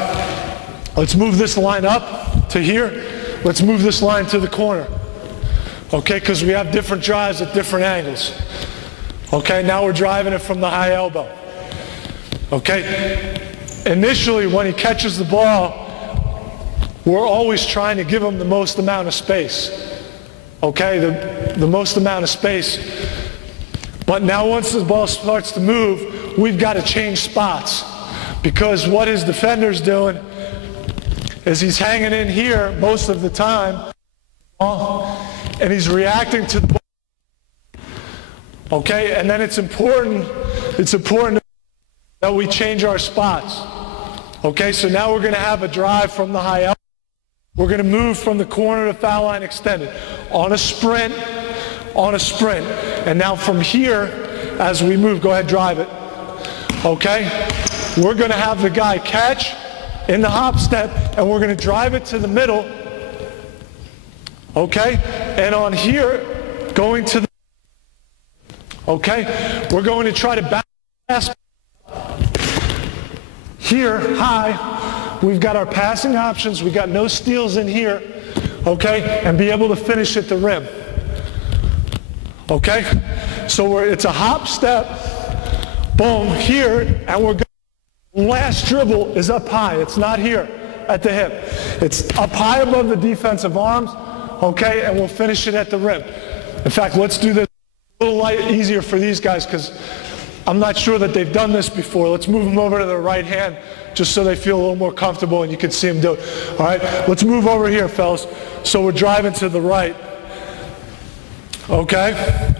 Let's move this line up to here. Let's move this line to the corner. Okay, because we have different drives at different angles. Okay, now we're driving it from the high elbow. Okay, initially when he catches the ball, we're always trying to give him the most amount of space. Okay, the most amount of space. But now once the ball starts to move, we've got to change spots. Because what his defender's doing is he's hanging in here most of the time, and he's reacting to the ball. Okay, and then it's important that we change our spots. Okay, so now we're going to have a drive from the high elbow. We're going to move from the corner to foul line extended on a sprint, And now from here, as we move, go ahead, drive it. Okay? We're going to have the guy catch in the hop step, and we're going to drive it to the middle. Okay? And on here, going to the... Okay? We're going to try to pass here, high. We've got our passing options. We've got no steals in here. Okay? And be able to finish at the rim. Okay? So it's a hop step, boom, here, and we're going, last dribble is up high. It's not here at the hip. It's up high above the defensive arms, okay, and we'll finish it at the rim. In fact, let's do this a little easier for these guys because I'm not sure that they've done this before. Let's move them over to their right hand just so they feel a little more comfortable and you can see them do it. All right, let's move over here, fellas. So we're driving to the right. Okay?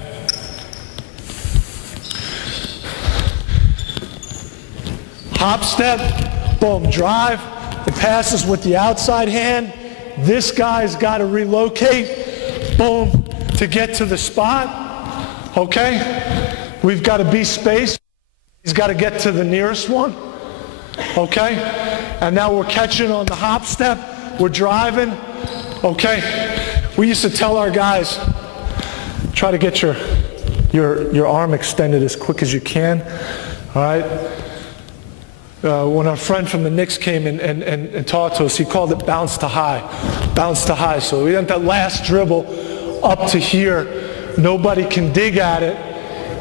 Hop step, boom, drive. The pass is with the outside hand. This guy's got to relocate, boom, to get to the spot. Okay? We've got to be spaced. He's got to get to the nearest one. Okay? And now we're catching on the hop step. We're driving. Okay? We used to tell our guys, try to get your arm extended as quick as you can. All right? When our friend from the Knicks came in and talked to us, he called it bounce to high. Bounce to high. So we had that last dribble up to here. Nobody can dig at it.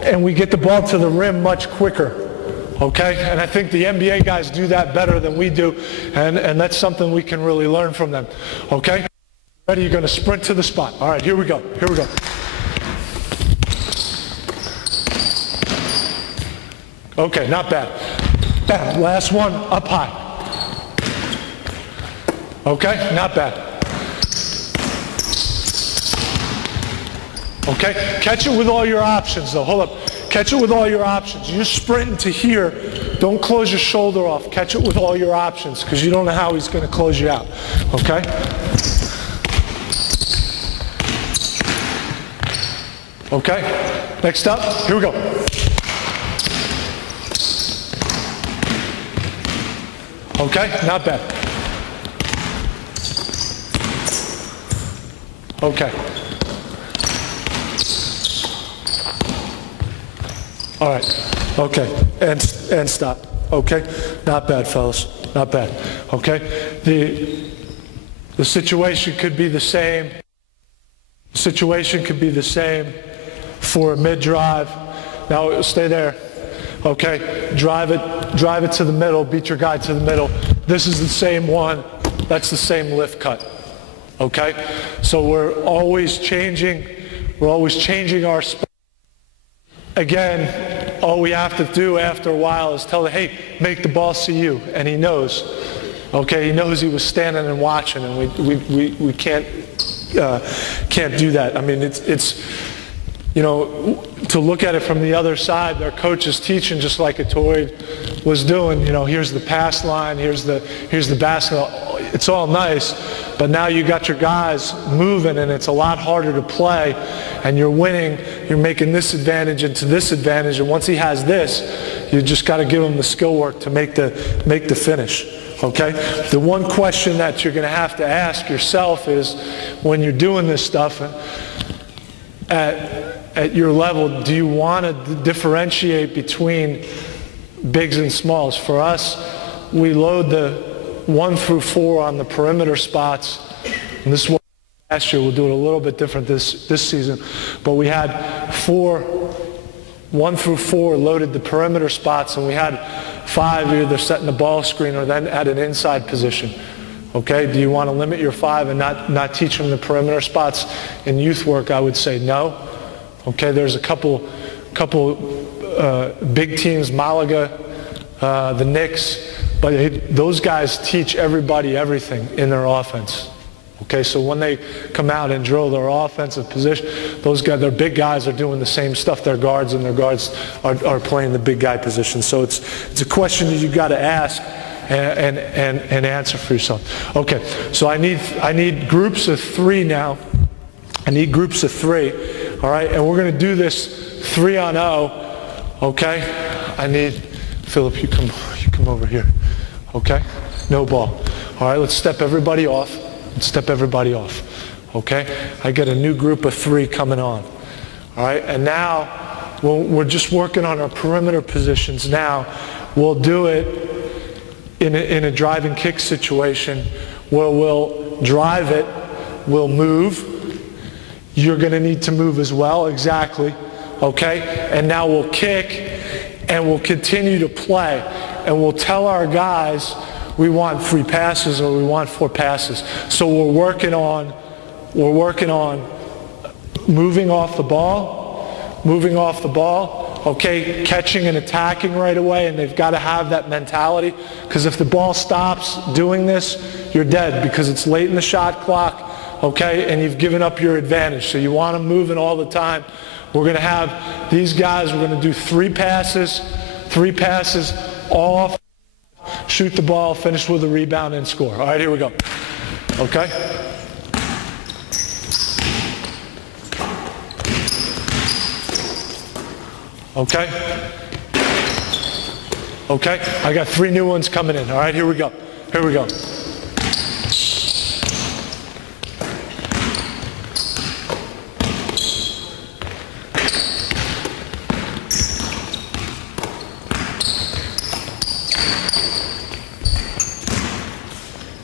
And we get the ball to the rim much quicker. Okay? And I think the NBA guys do that better than we do. And that's something we can really learn from them. Okay? Ready? You're going to sprint to the spot. All right, here we go. Here we go. Okay, not bad. Bam, last one, up high. Okay, not bad. Okay, catch it with all your options though. Hold up. Catch it with all your options. You're sprinting to here. Don't close your shoulder off. Catch it with all your options because you don't know how he's going to close you out. Okay? Okay, next up, here we go. Okay, not bad. Okay. All right. Okay. And stop. Okay. Not bad, fellas. Not bad. Okay. The situation could be the same. The situation could be the same for a mid-drive. Now stay there. Okay. Drive it to the middle. Beat your guy to the middle. This is the same one. That's the same lift cut. Okay. So we're always changing. We're always changing our spot. Again, all we have to do after a while is tell him, hey, make the ball see you. And he knows. Okay, he knows he was standing and watching, and we can't do that. I mean, it's you know, to look at it from the other side, their coach is teaching just like Ettore was doing. You know, here's the pass line, here's the basketball. It's all nice, but now you got your guys moving, and it's a lot harder to play. And you're winning. You're making this advantage into this advantage, and once he has this, you just got to give him the skill work to make the finish. Okay? The one question that you're going to have to ask yourself is, when you're doing this stuff at your level, do you want to differentiate between bigs and smalls? For us, we load the 1 through 4 on the perimeter spots, and this is what last year. We'll do it a little bit different this season, but we had 1 through 4 loaded the perimeter spots, and we had 5 either setting the ball screen or then at an inside position. Okay, do you want to limit your 5 and not teach them the perimeter spots in youth work? I would say no. Okay, there's a couple big teams, Malaga, the Knicks, but those guys teach everybody everything in their offense. Okay, so when they come out and drill their offensive position, those guys, their big guys are doing the same stuff. Their guards are playing the big guy position. So it's a question that you got to ask and answer for yourself. Okay, so I need groups of 3 now. I need groups of 3, all right? And we're going to do this 3 on 0, okay? I need, Philip, you come over here, okay? No ball. All right, let's step everybody off. Let's step everybody off, okay? I get a new group of 3 coming on, all right? And now we're just working on our perimeter positions now. We'll do it in a drive and kick situation where we'll drive it, we'll move. You're going to need to move as well, exactly, okay? And now we'll kick and we'll continue to play. And we'll tell our guys we want 3 passes or we want 4 passes. So we're working on moving off the ball, okay, catching and attacking right away, and they've got to have that mentality, because if the ball stops doing this, you're dead, because it's late in the shot clock, okay, and you've given up your advantage. So you want them moving all the time. We're going to have these guys, we're going to do 3 passes, all off, shoot the ball, finish with a rebound, and score. All right, here we go. Okay? Okay? Okay? I got 3 new ones coming in. All right, here we go. Here we go.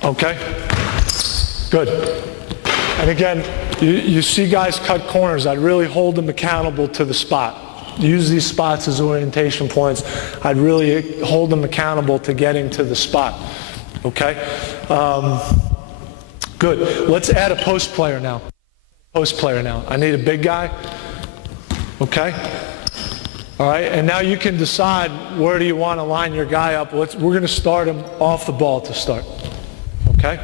Okay? Good. And again, you see guys cut corners. I'd really hold them accountable to the spot. Use these spots as orientation points. I'd really hold them accountable to getting to the spot. Okay? Good. Let's add a post player now. Post player now. I need a big guy. Okay? All right? And now you can decide where do you want to line your guy up. We're going to start him off the ball to start. Okay?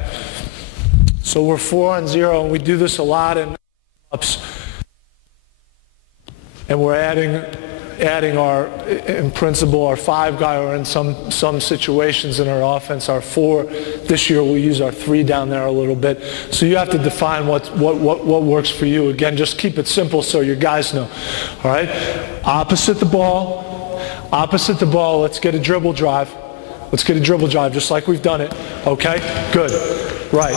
So we're 4 on 0, and we do this a lot in ups. And we're adding our, in principle, our 5 guy, or in some situations in our offense, our 4. This year we'll use our 3 down there a little bit. So you have to define what works for you. Again, just keep it simple so your guys know. All right? Opposite the ball. Opposite the ball. Let's get a dribble drive. Let's get a dribble drive just like we've done it. Okay? Good. Right.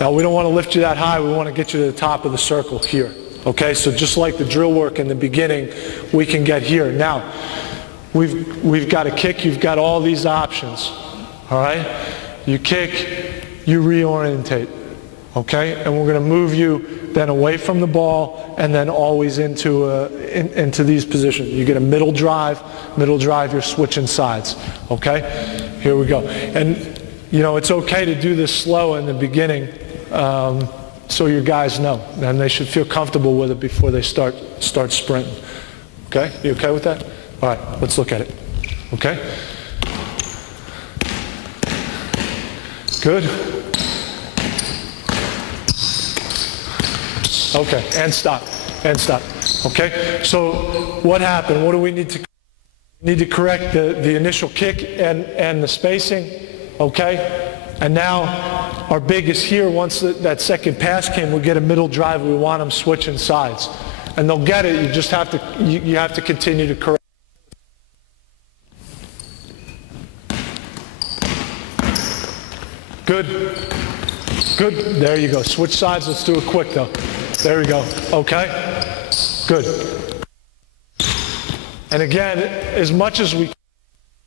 Now we don't want to lift you that high. We want to get you to the top of the circle here. Okay? So just like the drill work in the beginning, we can get here. Now, we've got a kick. You've got all these options. All right? You kick, you reorientate. Okay? And we're going to move you then away from the ball and then always into these positions. You get a middle drive, you're switching sides. Okay? Here we go. And, you know, it's okay to do this slow in the beginning so your guys know. And they should feel comfortable with it before they start sprinting. Okay? You okay with that? All right, let's look at it. Okay? Good. Okay, and stop, and stop. Okay, so what happened? What do we need to correct? The initial kick and the spacing, okay? And now our big is here. Once that second pass came, we'll get a middle drive. We want them switching sides. And they'll get it. You just have to, you have to continue to correct. Good. Good. There you go. Switch sides. Let's do it quick, though. There we go. Okay? Good. And again, as much as we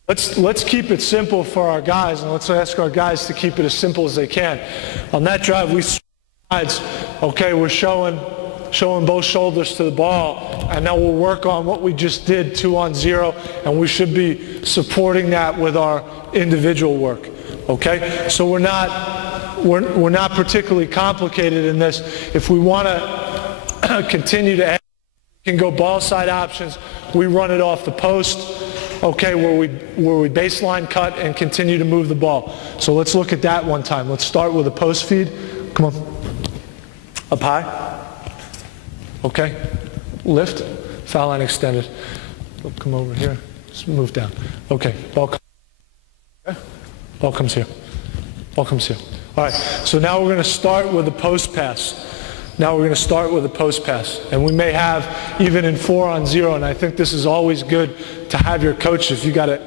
let's keep it simple for our guys, and let's ask our guys to keep it as simple as they can. On that drive, we switch sides. Okay, we're showing both shoulders to the ball, and now we'll work on what we just did 2 on 0, and we should be supporting that with our individual work. Okay? So we're not particularly complicated in this. If we want to continue to add, we can go ball side options. We run it off the post, okay, where we baseline cut and continue to move the ball. So let's look at that one time. Let's start with a post feed. Come on. Up high. Okay. Lift. Foul line extended. Come over here. Just move down. Okay. Ball. Okay. Ball comes here. Ball comes here. All right, so now we're going to start with a post pass. Now we're going to start with a post pass. And we may have even in 4-on-0, and I think this is always good to have your coach, if you got it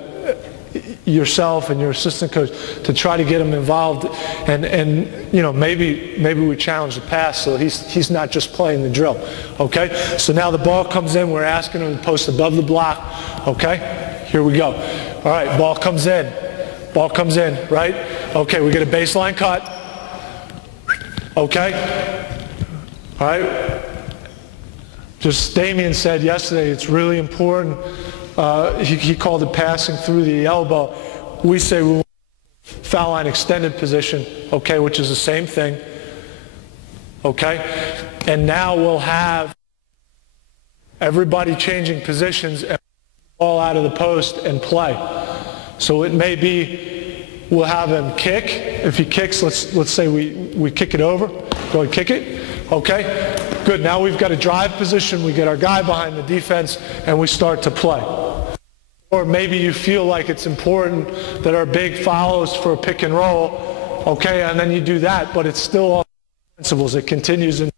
yourself and your assistant coach, to try to get him involved. And you know, maybe we challenge the pass so he's not just playing the drill. Okay? So now the ball comes in. We're asking him to post above the block. Okay? Here we go. All right, ball comes in. Ball comes in, right? Okay, we get a baseline cut. Okay? All right? Just Damian said yesterday, it's really important. He called it passing through the elbow. We say we want foul line extended position, okay, which is the same thing. Okay? And now we'll have everybody changing positions and ball out of the post and play. So it may be we'll have him kick. If he kicks, let's say we kick it over. Go and kick it. Okay? Good. Now we've got a drive position. We get our guy behind the defense and we start to play. Or maybe you feel like it's important that our big follows for a pick and roll. Okay? And then you do that, but it's still all principles. It continues in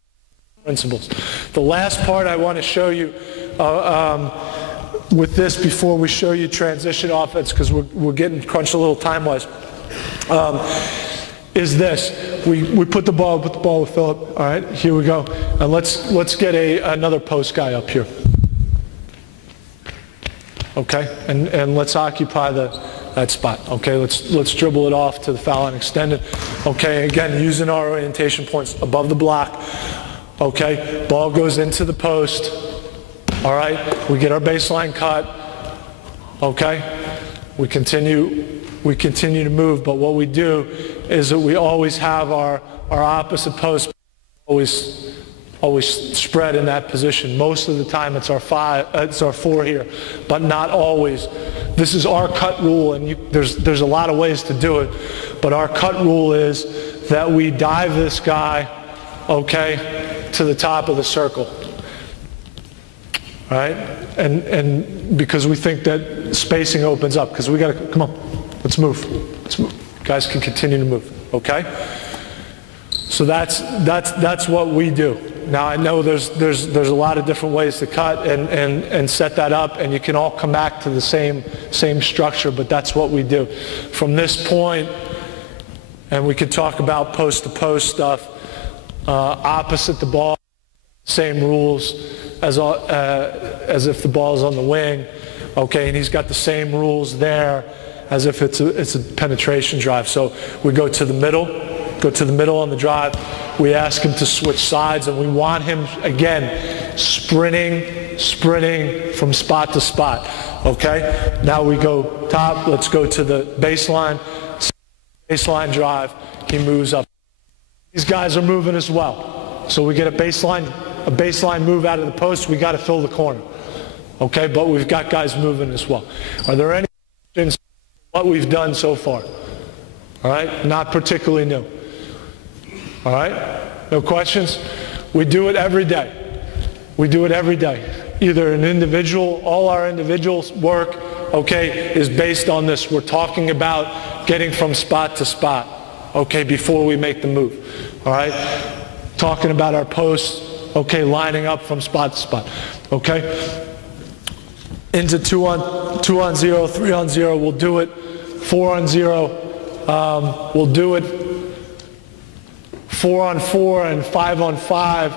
principles. The last part I want to show you with this before we show you transition offense, because we're getting crunched a little time-wise, is this. We put the ball with Philip. All right, here we go. And let's get another post guy up here. Okay, and let's occupy that spot. Okay, let's dribble it off to the foul line extended. Okay, again, using our orientation points above the block. Okay, ball goes into the post. All right, we get our baseline cut. Okay, we continue to move, but what we do is that we always have our opposite post always spread in that position. Most of the time it's our 4 here, but not always. This is our cut rule, and there's a lot of ways to do it, but our cut rule is that we dive this guy, okay, to the top of the circle. Right? And because we think that spacing opens up, because we got to, come on, let's move. Let's move. Guys can continue to move, okay? So that's what we do. Now I know there's a lot of different ways to cut and set that up, and you can all come back to the same structure, but that's what we do. From this point, and we could talk about post-to-post stuff, opposite the ball, same rules as if the ball is on the wing, okay, and he's got the same rules there as if it's a penetration drive. So we go to the middle on the drive. We ask him to switch sides, and we want him, again, sprinting from spot to spot, okay? Now we go top. Let's go to the baseline drive. He moves up. These guys are moving as well. So we get a baseline move out of the post. We got to fill the corner, okay? But we've got guys moving as well. Are there any questions on what we've done so far? All right, not particularly new. All right, no questions? We do it every day. We do it every day. Either an individual, all our individual work, okay, is based on this. We're talking about getting from spot to spot, okay, before we make the move. All right, talking about our posts, okay, lining up from spot to spot, okay? Into 2-on-0, 3-on-0, we'll do it. 4-on-0, we'll do it. 4-on-4 and 5-on-5,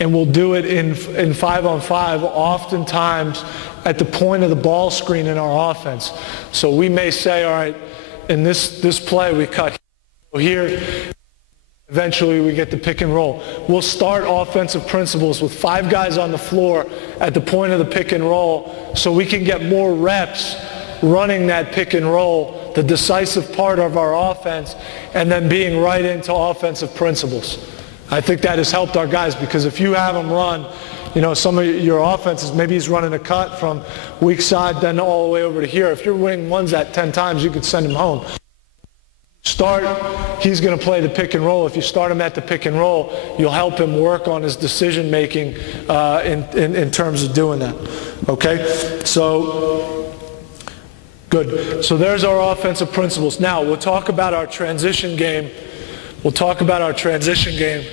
and we'll do it in 5-on-5 oftentimes at the point of the ball screen in our offense. So we may say, all right, in this play we cut here. Eventually we get the pick and roll. We'll start offensive principles with 5 guys on the floor at the point of the pick and roll so we can get more reps running that pick and roll, the decisive part of our offense, and then being right into offensive principles. I think that has helped our guys, because if you have them run, you know, some of your offenses, maybe he's running a cut from weak side then all the way over to here. If you're winning ones at 10 times, you could send him home. Start, he's going to play the pick and roll. If you start him at the pick and roll, you'll help him work on his decision making in terms of doing that. Okay? So Good. So there's our offensive principles. Now, we'll talk about our transition game. We'll talk about our transition game.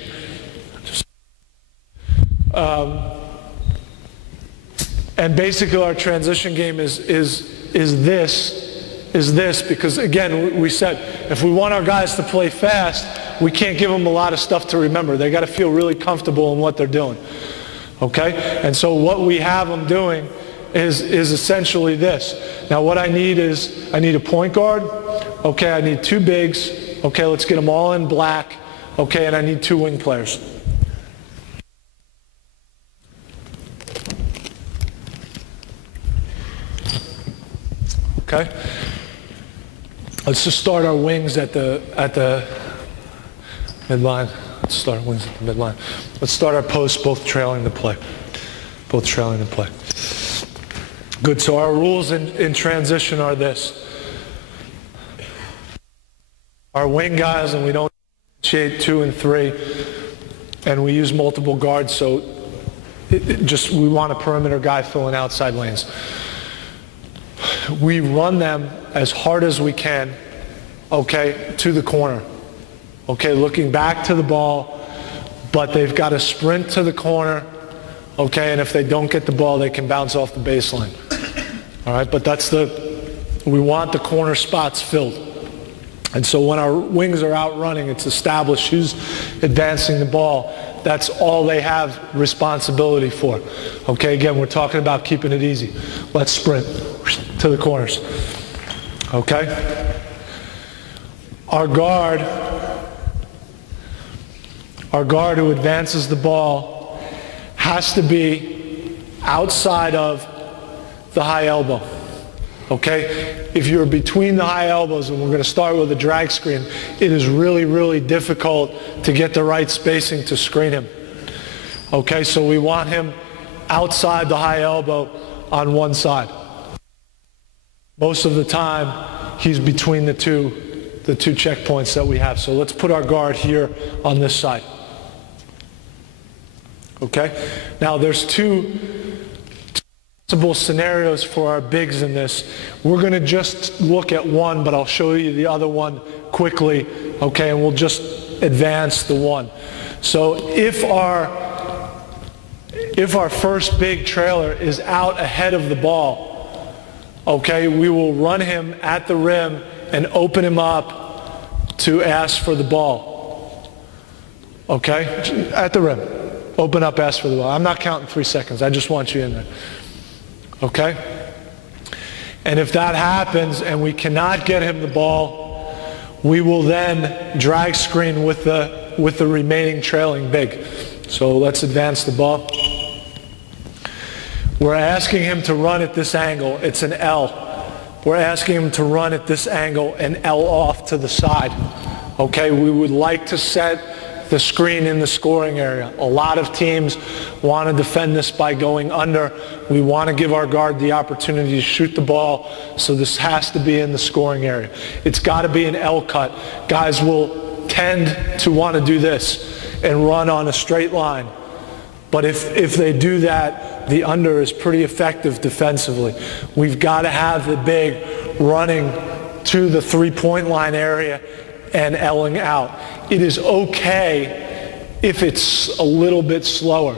And basically our transition game is this, because again, we said if we want our guys to play fast, we can't give them a lot of stuff to remember. They got to feel really comfortable in what they're doing. Okay? And so what we have them doing is essentially this. Now what I need is, I need a point guard. Okay, I need 2 bigs. Okay, let's get them all in black. Okay, and I need 2 wing players. Okay? Let's just start our wings at the midline. Let's start our wings at the midline. Let's start our posts both trailing the play. Both trailing the play. Good, so our rules in transition are this. Our wing guys, and we don't differentiate 2 and 3, and we use multiple guards, so we want a perimeter guy filling outside lanes. We run them as hard as we can, okay, to the corner. Okay, looking back to the ball, but they've got to sprint to the corner, okay, and if they don't get the ball, they can bounce off the baseline. All right, but we want the corner spots filled. And so when our wings are out running, it's established who's advancing the ball. That's all they have responsibility for. Okay, again, we're talking about keeping it easy. Let's sprint to the corners. Okay? Our guard who advances the ball has to be outside of the high elbow. Okay? If you're between the high elbows, and we're going to start with a drag screen, it is really, really difficult to get the right spacing to screen him. Okay? So we want him outside the high elbow on one side. Most of the time, he's between the two checkpoints that we have. So let's put our guard here on this side. Okay? Now there's two possible scenarios for our bigs in this. We're going to just look at one, but I'll show you the other one quickly, okay, and we'll just advance the one. So if our first big trailer is out ahead of the ball, okay, we will run him at the rim and open him up to ask for the ball. Okay? At the rim. Open up, ask for the ball. I'm not counting 3 seconds. I just want you in there. Okay? And if that happens and we cannot get him the ball, we will then drag screen with the remaining trailing big. So let's advance the ball. We're asking him to run at this angle. It's an L. We're asking him to run at this angle and L off to the side. Okay? We would like to set the screen in the scoring area. A lot of teams want to defend this by going under. We want to give our guard the opportunity to shoot the ball, so this has to be in the scoring area. It's got to be an L cut. Guys will tend to want to do this and run on a straight line. But if they do that, the under is pretty effective defensively. We've got to have the big running to the three-point line area and L-ing out. It is okay if it's a little bit slower.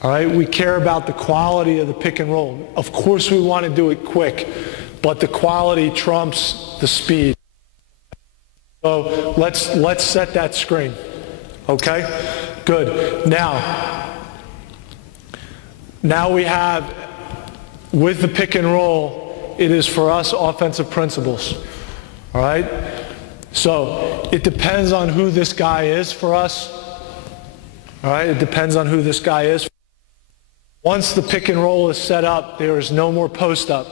All right, we care about the quality of the pick and roll. Of course we want to do it quick, but the quality trumps the speed. So let's set that screen. Okay? Good. Now we have, with the pick and roll, it is for us offensive principles. All right? So it depends on who this guy is for us. All right? It depends on who this guy is. Once the pick and roll is set up, there is no more post up.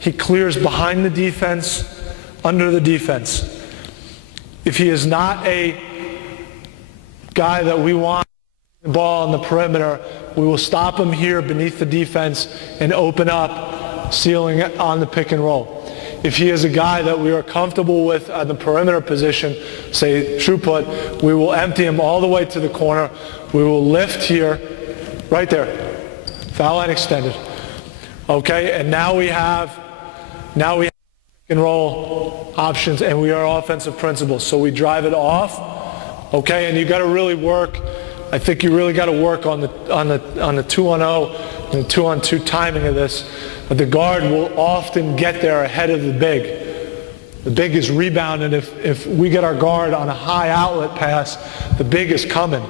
He clears behind the defense, under the defense. If he is not a guy that we want the ball on the perimeter, we will stop him here beneath the defense and open up, sealing it on the pick and roll. If he is a guy that we are comfortable with at the perimeter position, say true put, we will empty him all the way to the corner. We will lift here, right there, foul line extended. Okay, and now we have Now we have pick and roll options, and we are offensive principles. So we drive it off, okay? And you got to really work. I think you really got to work on the 2-on-0 and the 2-on-2 timing of this. But the guard will often get there ahead of the big. The big is rebounding. If we get our guard on a high outlet pass, the big is coming.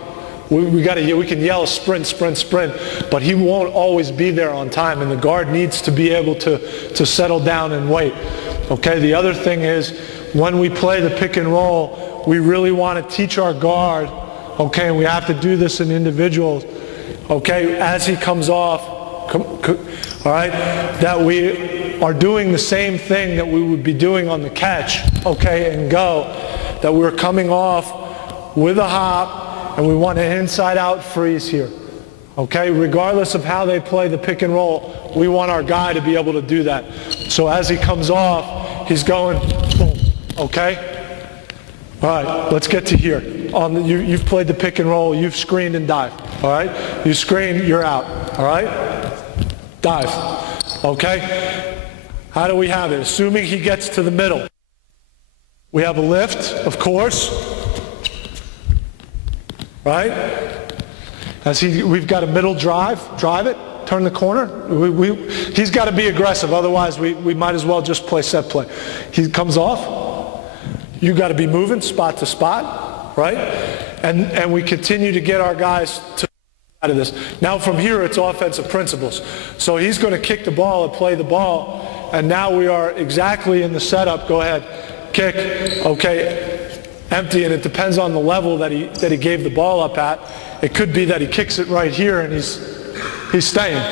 We can yell sprint, sprint, sprint, but he won't always be there on time, and the guard needs to be able to settle down and wait. Okay, the other thing is when we play the pick and roll, we really want to teach our guard, okay, and we have to do this in individuals, okay, as he comes off, all right, that we are doing the same thing that we would be doing on the catch, okay, and go, that we're coming off with a hop, and we want an inside-out freeze here, okay? Regardless of how they play the pick and roll, we want our guy to be able to do that. So as he comes off, he's going, boom, okay? All right, let's get to here. You've played the pick and roll, you've screened and dived, all right? You screen, you're out, all right? Dive, okay? How do we have it? Assuming he gets to the middle. We have a lift, of course. Right? We've got a middle drive it, turn the corner. He's got to be aggressive, otherwise we might as well just play set play. He comes off, you got to be moving spot to spot, right? And we continue to get our guys to out of this. Now from here it's offensive principles. So he's going to kick the ball and play the ball, and now we are exactly in the setup. Go ahead, kick, okay. Empty, and it depends on the level that he gave the ball up at. It could be that he kicks it right here and he's staying.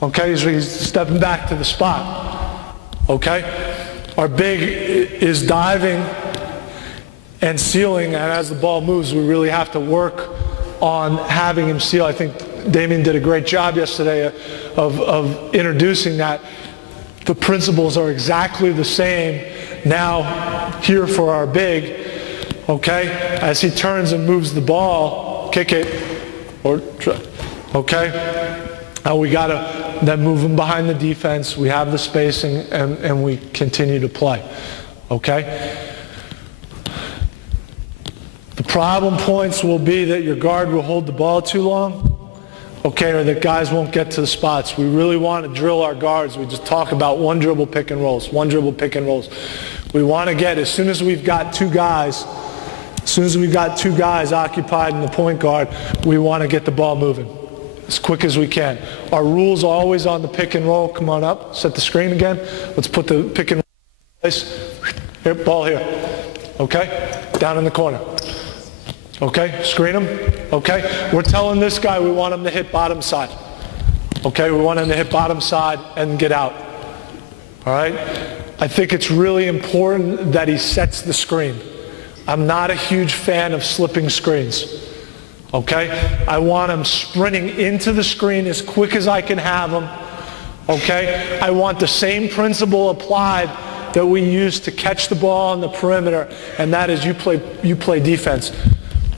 Okay, he's stepping back to the spot. Okay, our big is diving and sealing, and as the ball moves, we really have to work on having him seal. I think Damien did a great job yesterday of introducing that. The principles are exactly the same now here for our big, okay, as he turns and moves the ball, kick it, or okay, and we got to then move him behind the defense. We have the spacing, and we continue to play, okay. The problem points will be that your guard will hold the ball too long, okay, or that guys won't get to the spots. We really want to drill our guards. We just talk about one dribble pick and rolls, one dribble pick and rolls. We want to get, as soon as we've got two guys occupied in the point guard, we want to get the ball moving as quick as we can. Our rules are always on the pick and roll. Come on up, set the screen again. Let's put the pick and roll in place. Here, ball here, okay, down in the corner. Okay, screen him, okay. We're telling this guy we want him to hit bottom side. Okay, we want him to hit bottom side and get out. All right? I think it's really important that he sets the screen. I'm not a huge fan of slipping screens. Okay? I want him sprinting into the screen as quick as I can have him. Okay? I want the same principle applied that we use to catch the ball on the perimeter, and that is you play defense.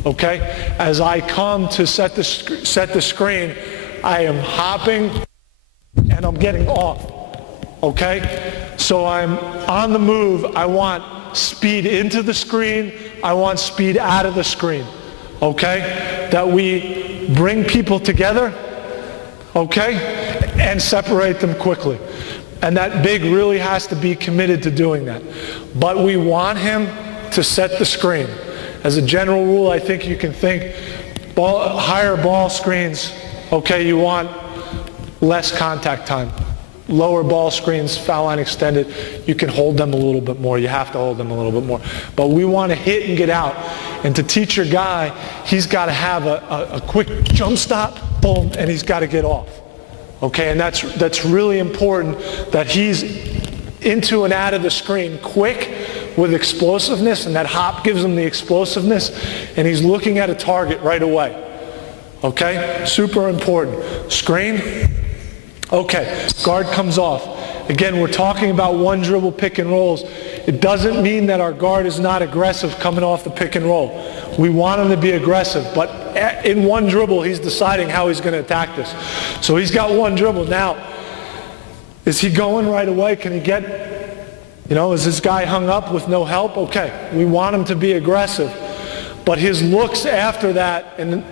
Okay? As I come to set the screen, I am hopping and I'm getting off. Okay? So I'm on the move. I want speed into the screen. I want speed out of the screen. Okay? That we bring people together, okay, and separate them quickly. And that big really has to be committed to doing that. But we want him to set the screen. As a general rule, I think you can think higher ball screens, okay, you want less contact time. Lower ball screens, foul line extended, you can hold them a little bit more. You have to hold them a little bit more. But we want to hit and get out. And to teach your guy, he's got to have a quick jump stop, boom, and he's got to get off. Okay, and that's really important that he's into and out of the screen quick with explosiveness, and that hop gives him the explosiveness, and he's looking at a target right away. Okay, super important. Screen. Okay, guard comes off. Again, we're talking about one dribble pick and rolls. It doesn't mean that our guard is not aggressive coming off the pick and roll. We want him to be aggressive, but in one dribble, he's deciding how he's going to attack this. So he's got one dribble. Now, Is he going right away? Can he get, is this guy hung up with no help? Okay, we want him to be aggressive. But his looks after that, and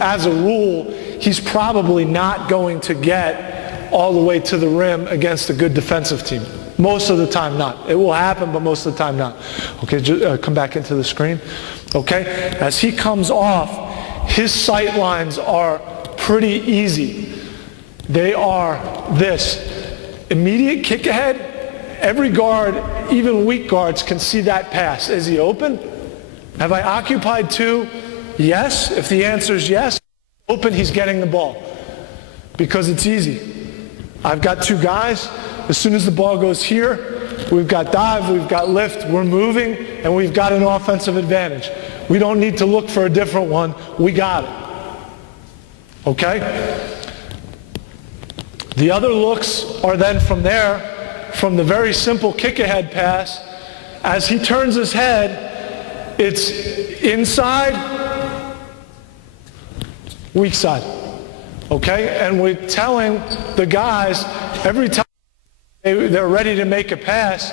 as a rule, he's probably not going to get all the way to the rim against a good defensive team. Most of the time not. It will happen, but most of the time not. Okay, come back into the screen. Okay, as he comes off, his sight lines are pretty easy. They are this. Immediate kick ahead, every guard, even weak guards, can see that pass. Is he open? Have I occupied two? Yes. If the answer is yes, open, he's getting the ball. Because it's easy. I've got two guys. As soon as the ball goes here, we've got dive, we've got lift, we're moving, and we've got an offensive advantage. We don't need to look for a different one. We got it. Okay? The other looks are then from there, from the very simple kick-ahead pass. As he turns his head, it's inside, weak side. Okay? And we're telling the guys every time they're ready to make a pass,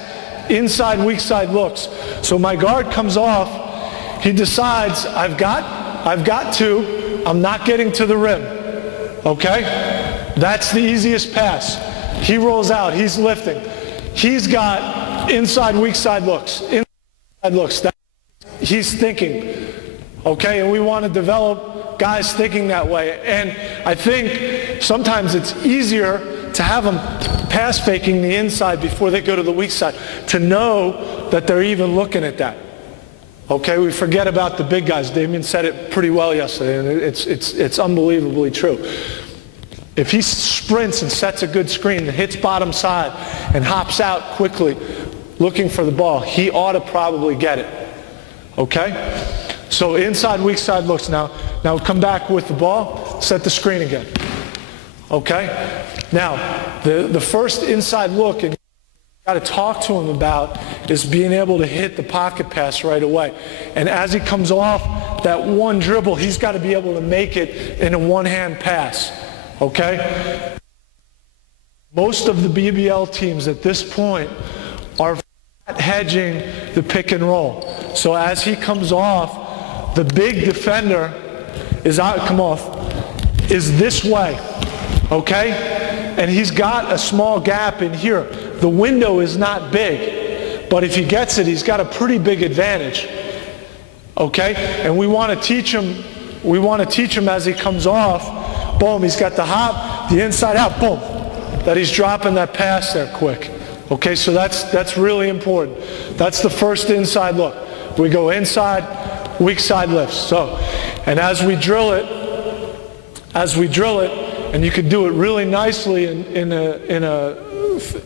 inside, weak side looks. So my guard comes off, he decides, I've got two, I'm not getting to the rim. Okay? That's the easiest pass. He rolls out, he's lifting. He's got inside, weak side looks. Inside looks. He's thinking. Okay? And we want to develop guys thinking that way. And I think sometimes it's easier to have them pass faking the inside before they go to the weak side, to know that they're even looking at that. Okay, we forget about the big guys. Damien said it pretty well yesterday, and it's unbelievably true. If he sprints and sets a good screen and hits bottom side and hops out quickly looking for the ball, he ought to probably get it. Okay? So inside, weak side looks now. Now come back with the ball, set the screen again. Okay? Now, the first inside look, and you've got to talk to him about, is being able to hit the pocket pass right away. And as he comes off that one dribble, he's got to be able to make it in a one-hand pass. Okay? Most of the BBL teams at this point are hedging the pick and roll. So as he comes off, the big defender is this way. Okay? And he's got a small gap in here. The window is not big, but if he gets it, he's got a pretty big advantage. Okay? And we want to teach him as he comes off, boom, he's got the hop, the inside out, boom, that he's dropping that pass there quick. Okay, so that's really important. That's the first inside look. We go inside, weak side lifts. So, and as we drill it, and you can do it really nicely in a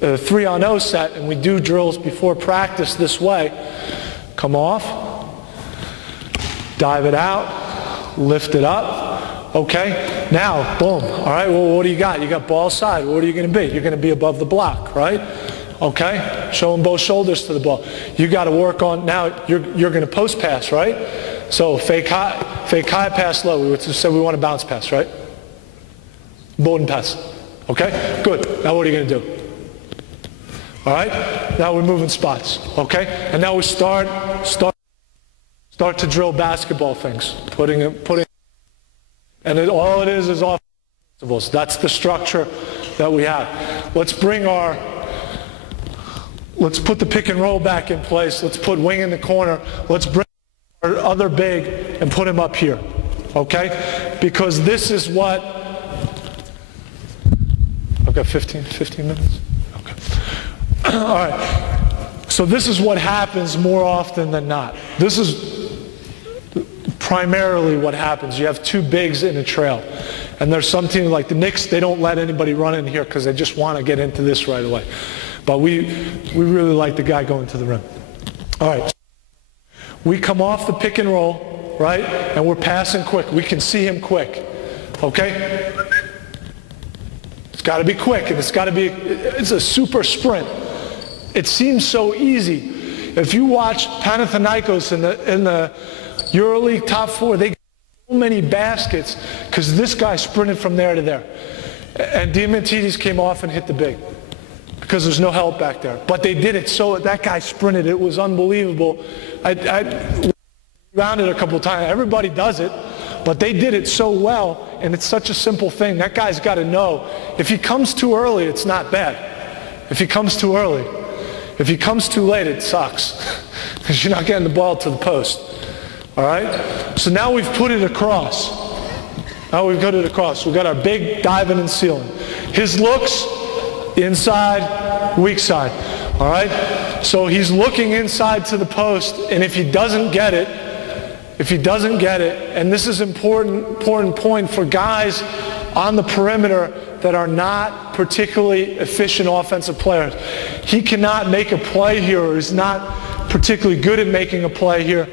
3-on-0 set, and we do drills before practice this way. Come off, dive it out, lift it up. Okay, now, boom. All right, well, what do you got? You got ball side. What are you going to be? You're going to be above the block, right? Okay, showing both shoulders to the ball. You got to work on, now you're going to post pass, right? So fake high, pass low. We said we want to bounce pass, right? Bowden pass. Okay, good. Now what are you going to do? All right, now we're moving spots. Okay, and now we start to drill basketball things, putting. And all it is offensive principles. That's the structure that we have. Let's put the pick and roll back in place. Let's put wing in the corner. Let's bring our other big and put him up here. Okay? Because this is what, I've got 15 minutes? Okay. All right. So this is what happens more often than not. This is primarily what happens. You have two bigs in a trail. And there's some teams like the Knicks, they don't let anybody run in here because they just want to get into this right away. But we really like the guy going to the rim. All right. We come off the pick and roll, right? And we're passing quick. We can see him quick. Okay? It's got to be quick, and it's a super sprint. It seems so easy. If you watch Panathinaikos in the EuroLeague top 4, they get so many baskets because this guy sprinted from there to there. And Diamantidis came off and hit the big. because there's no help back there. But they did it so, that guy sprinted. It was unbelievable. I rounded a couple of times. Everybody does it, but they did it so well, and it's such a simple thing. That guy's got to know, if he comes too early, it's not bad. If he comes too early. If he comes too late, it sucks, because you're not getting the ball to the post. All right? So now we've put it across. Now we've got it across. We've got our big diving and sealing. His looks, inside, weak side. All right? So he's looking inside to the post, and if he doesn't get it, and this is an important point for guys on the perimeter that are not particularly efficient offensive players. He cannot make a play here, or is not particularly good at making a play here.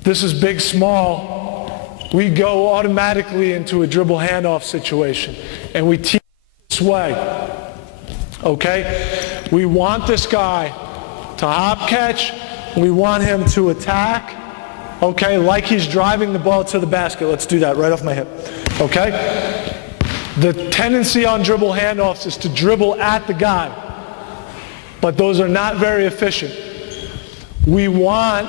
This is big, small. We go automatically into a dribble handoff situation, and we teach this way. Okay? We want this guy to hop catch. We want him to attack. Okay, like he's driving the ball to the basket. Let's do that right off my hip. Okay? The tendency on dribble handoffs is to dribble at the guy, but those are not very efficient. We want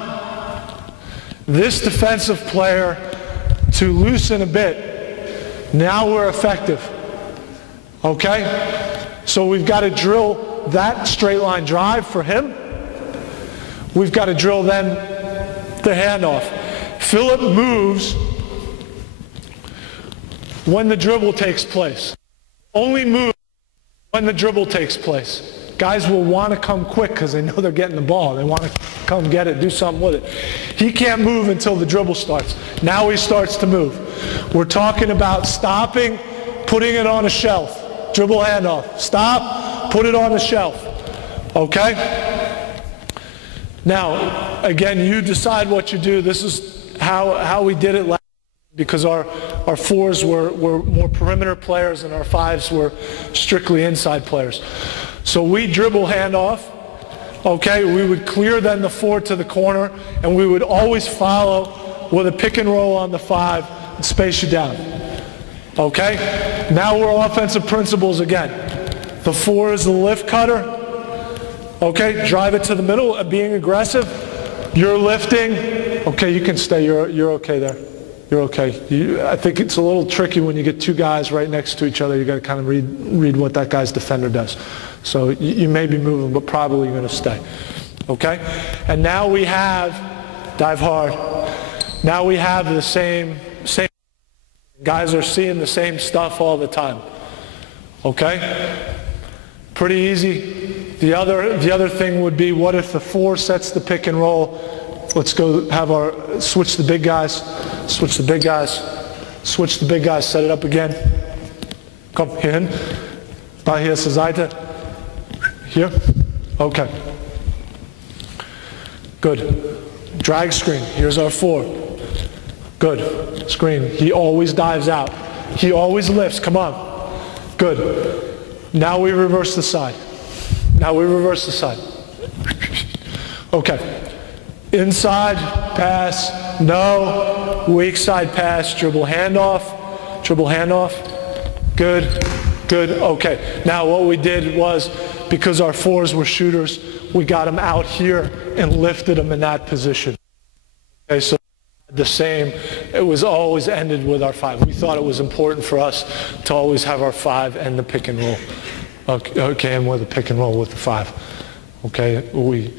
this defensive player to loosen a bit. Now we're effective. Okay? So we've got to drill that straight line drive for him. We've got to drill then the handoff. Philip moves when the dribble takes place. Only move when the dribble takes place. Guys will want to come quick because they know they're getting the ball. They want to come get it, do something with it. He can't move until the dribble starts. Now he starts to move. We're talking about stopping, putting it on a shelf. Dribble handoff. Stop, put it on the shelf. Okay? Now, again, you decide what you do. This is how we did it last year, because our fours were more perimeter players and our fives were strictly inside players. So we dribble handoff. Okay, we would clear then the four to the corner, and we would always follow with a pick and roll on the five and space you down. Okay? Now we're offensive principles again. The four is the lift cutter. Okay, drive it to the middle, being aggressive. You're lifting. Okay, you can stay. You're okay there. You're okay. I think it's a little tricky when you get two guys right next to each other. You got to kind of read what that guy's defender does. So you may be moving, but probably you're going to stay. Okay? And now we have, dive hard. Now we have the same. Guys are seeing the same stuff all the time. Okay? Pretty easy. The other thing would be, what if the four sets the pick and roll? Let's go have our, switch the big guys, switch the big guys, switch the big guys, set it up again. Komm, hier hin. Da, hier ist die Seite. Here. Okay. Good. Drag screen. Here's our four. Good. Screen. He always dives out. He always lifts. Come on. Good. Now we reverse the side. Now we reverse the side. Okay. Inside, pass, no. Weak side pass, dribble handoff. Dribble handoff. Good. Good. Okay. Now what we did was, because our fours were shooters, we got them out here and lifted them in that position. Okay, so the same, it was always ended with our five. We thought it was important for us to always have our five and the pick and roll. Okay, and with the pick and roll with the five. Okay, we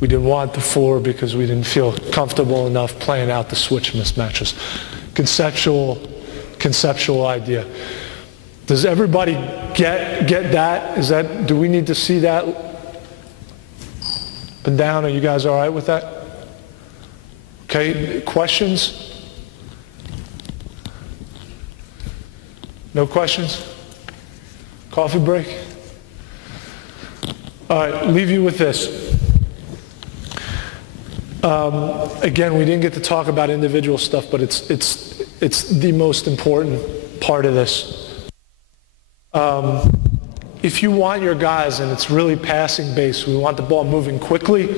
didn't want the four because we didn't feel comfortable enough playing out the switch mismatches. Conceptual idea. Does everybody get that? Do we need to see that up and down? Are you guys all right with that? Okay, questions? No questions? Coffee break? All right, leave you with this. Again, we didn't get to talk about individual stuff, but it's the most important part of this. If you want your guys, and it's really passing based, we want the ball moving quickly,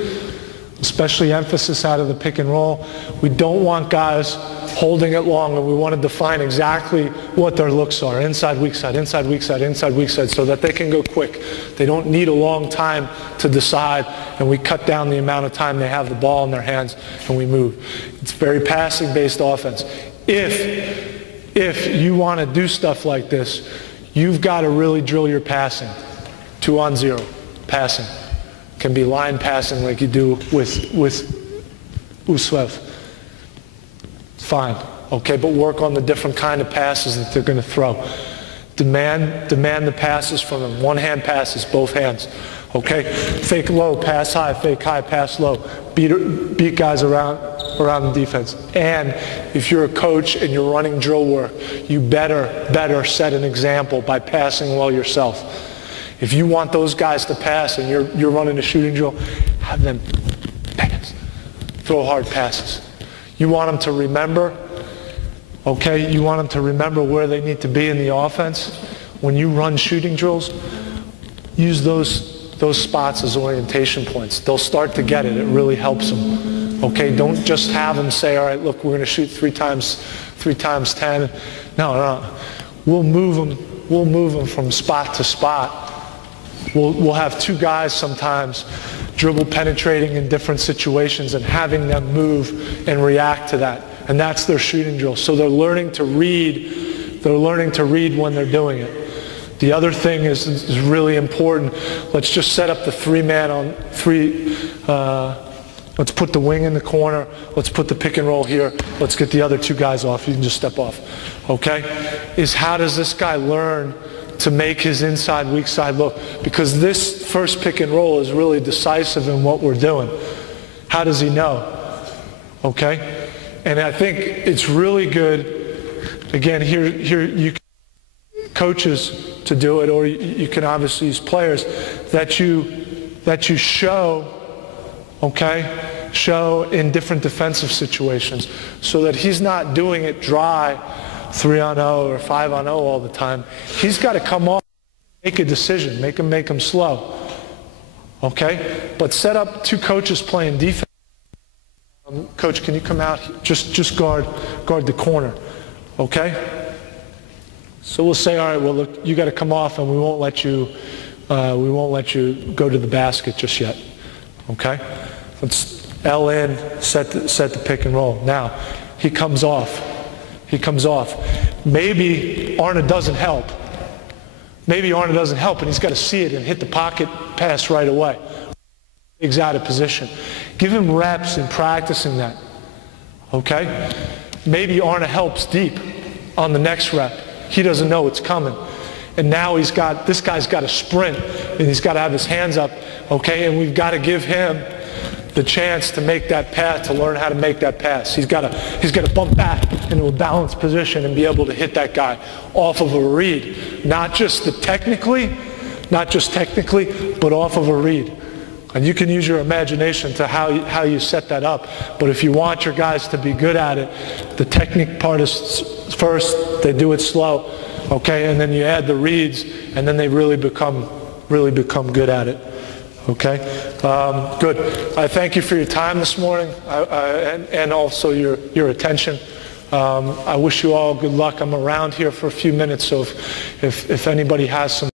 especially emphasis out of the pick and roll. We don't want guys holding it long, and we want to define exactly what their looks are. Inside, weak side, inside, weak side, inside, weak side, so that they can go quick. They don't need a long time to decide, and we cut down the amount of time they have the ball in their hands, and we move. It's very passing-based offense. If you want to do stuff like this, you've got to really drill your passing. 2-on-0 passing. Can be line passing like you do with Uslev. Fine, okay, but work on the different kind of passes that they're going to throw. Demand the passes from them. One-hand passes, both hands. Okay, fake low, pass high, fake high, pass low. Beat guys around the defense. And if you're a coach and you're running drill work, you better set an example by passing well yourself. If you want those guys to pass and you're running a shooting drill, have them pass. Throw hard passes. You want them to remember, okay? You want them to remember where they need to be in the offense. When you run shooting drills, use those spots as orientation points. They'll start to get it. It really helps them. Okay? Don't just have them say, all right, look, we're going to shoot 3 times 10. No. We'll move them from spot to spot. We'll have 2 guys sometimes dribble penetrating in different situations and having them move and react to that. And that's their shooting drill. So they're learning to read. They're learning to read when they're doing it. The other thing is really important. Let's just set up the 3-man on 3. Let's put the wing in the corner. Let's put the pick and roll here. Let's get the other 2 guys off. You can just step off. Okay? Is how does this guy learn to make his inside, weak side look? Because this first pick and roll is really decisive in what we're doing. How does he know? Okay? And I think it's really good, again, here you can coaches to do it, or you can obviously use players, that you show, okay, show in different defensive situations so that he's not doing it dry 3-on-0 or 5-on-0 all the time. He's got to come off, make a decision, make him slow. Okay? But set up 2 coaches playing defense. Coach, can you come out? Just guard the corner. Okay? So we'll say, all right, well, look, you got to come off, and we won't let you go to the basket just yet. Okay? Let's L in, set the pick and roll. Now, he comes off. Maybe Arna doesn't help. And he's got to see it and hit the pocket pass right away. He's out of position. Give him reps in practicing that. Okay? Maybe Arna helps deep on the next rep. He doesn't know it's coming. And now this guy's got to sprint, and he's got to have his hands up. Okay? And we've got to give him the chance to make that pass, to learn how to make that pass. He's got to bump back into a balanced position and be able to hit that guy off of a read. Not just technically, but off of a read. And you can use your imagination to how you set that up. But if you want your guys to be good at it, the technique part is first, they do it slow, okay, and then you add the reads, and then they really become good at it. Okay, good. I thank you for your time this morning, and also your attention. I wish you all good luck. I'm around here for a few minutes, so if anybody has some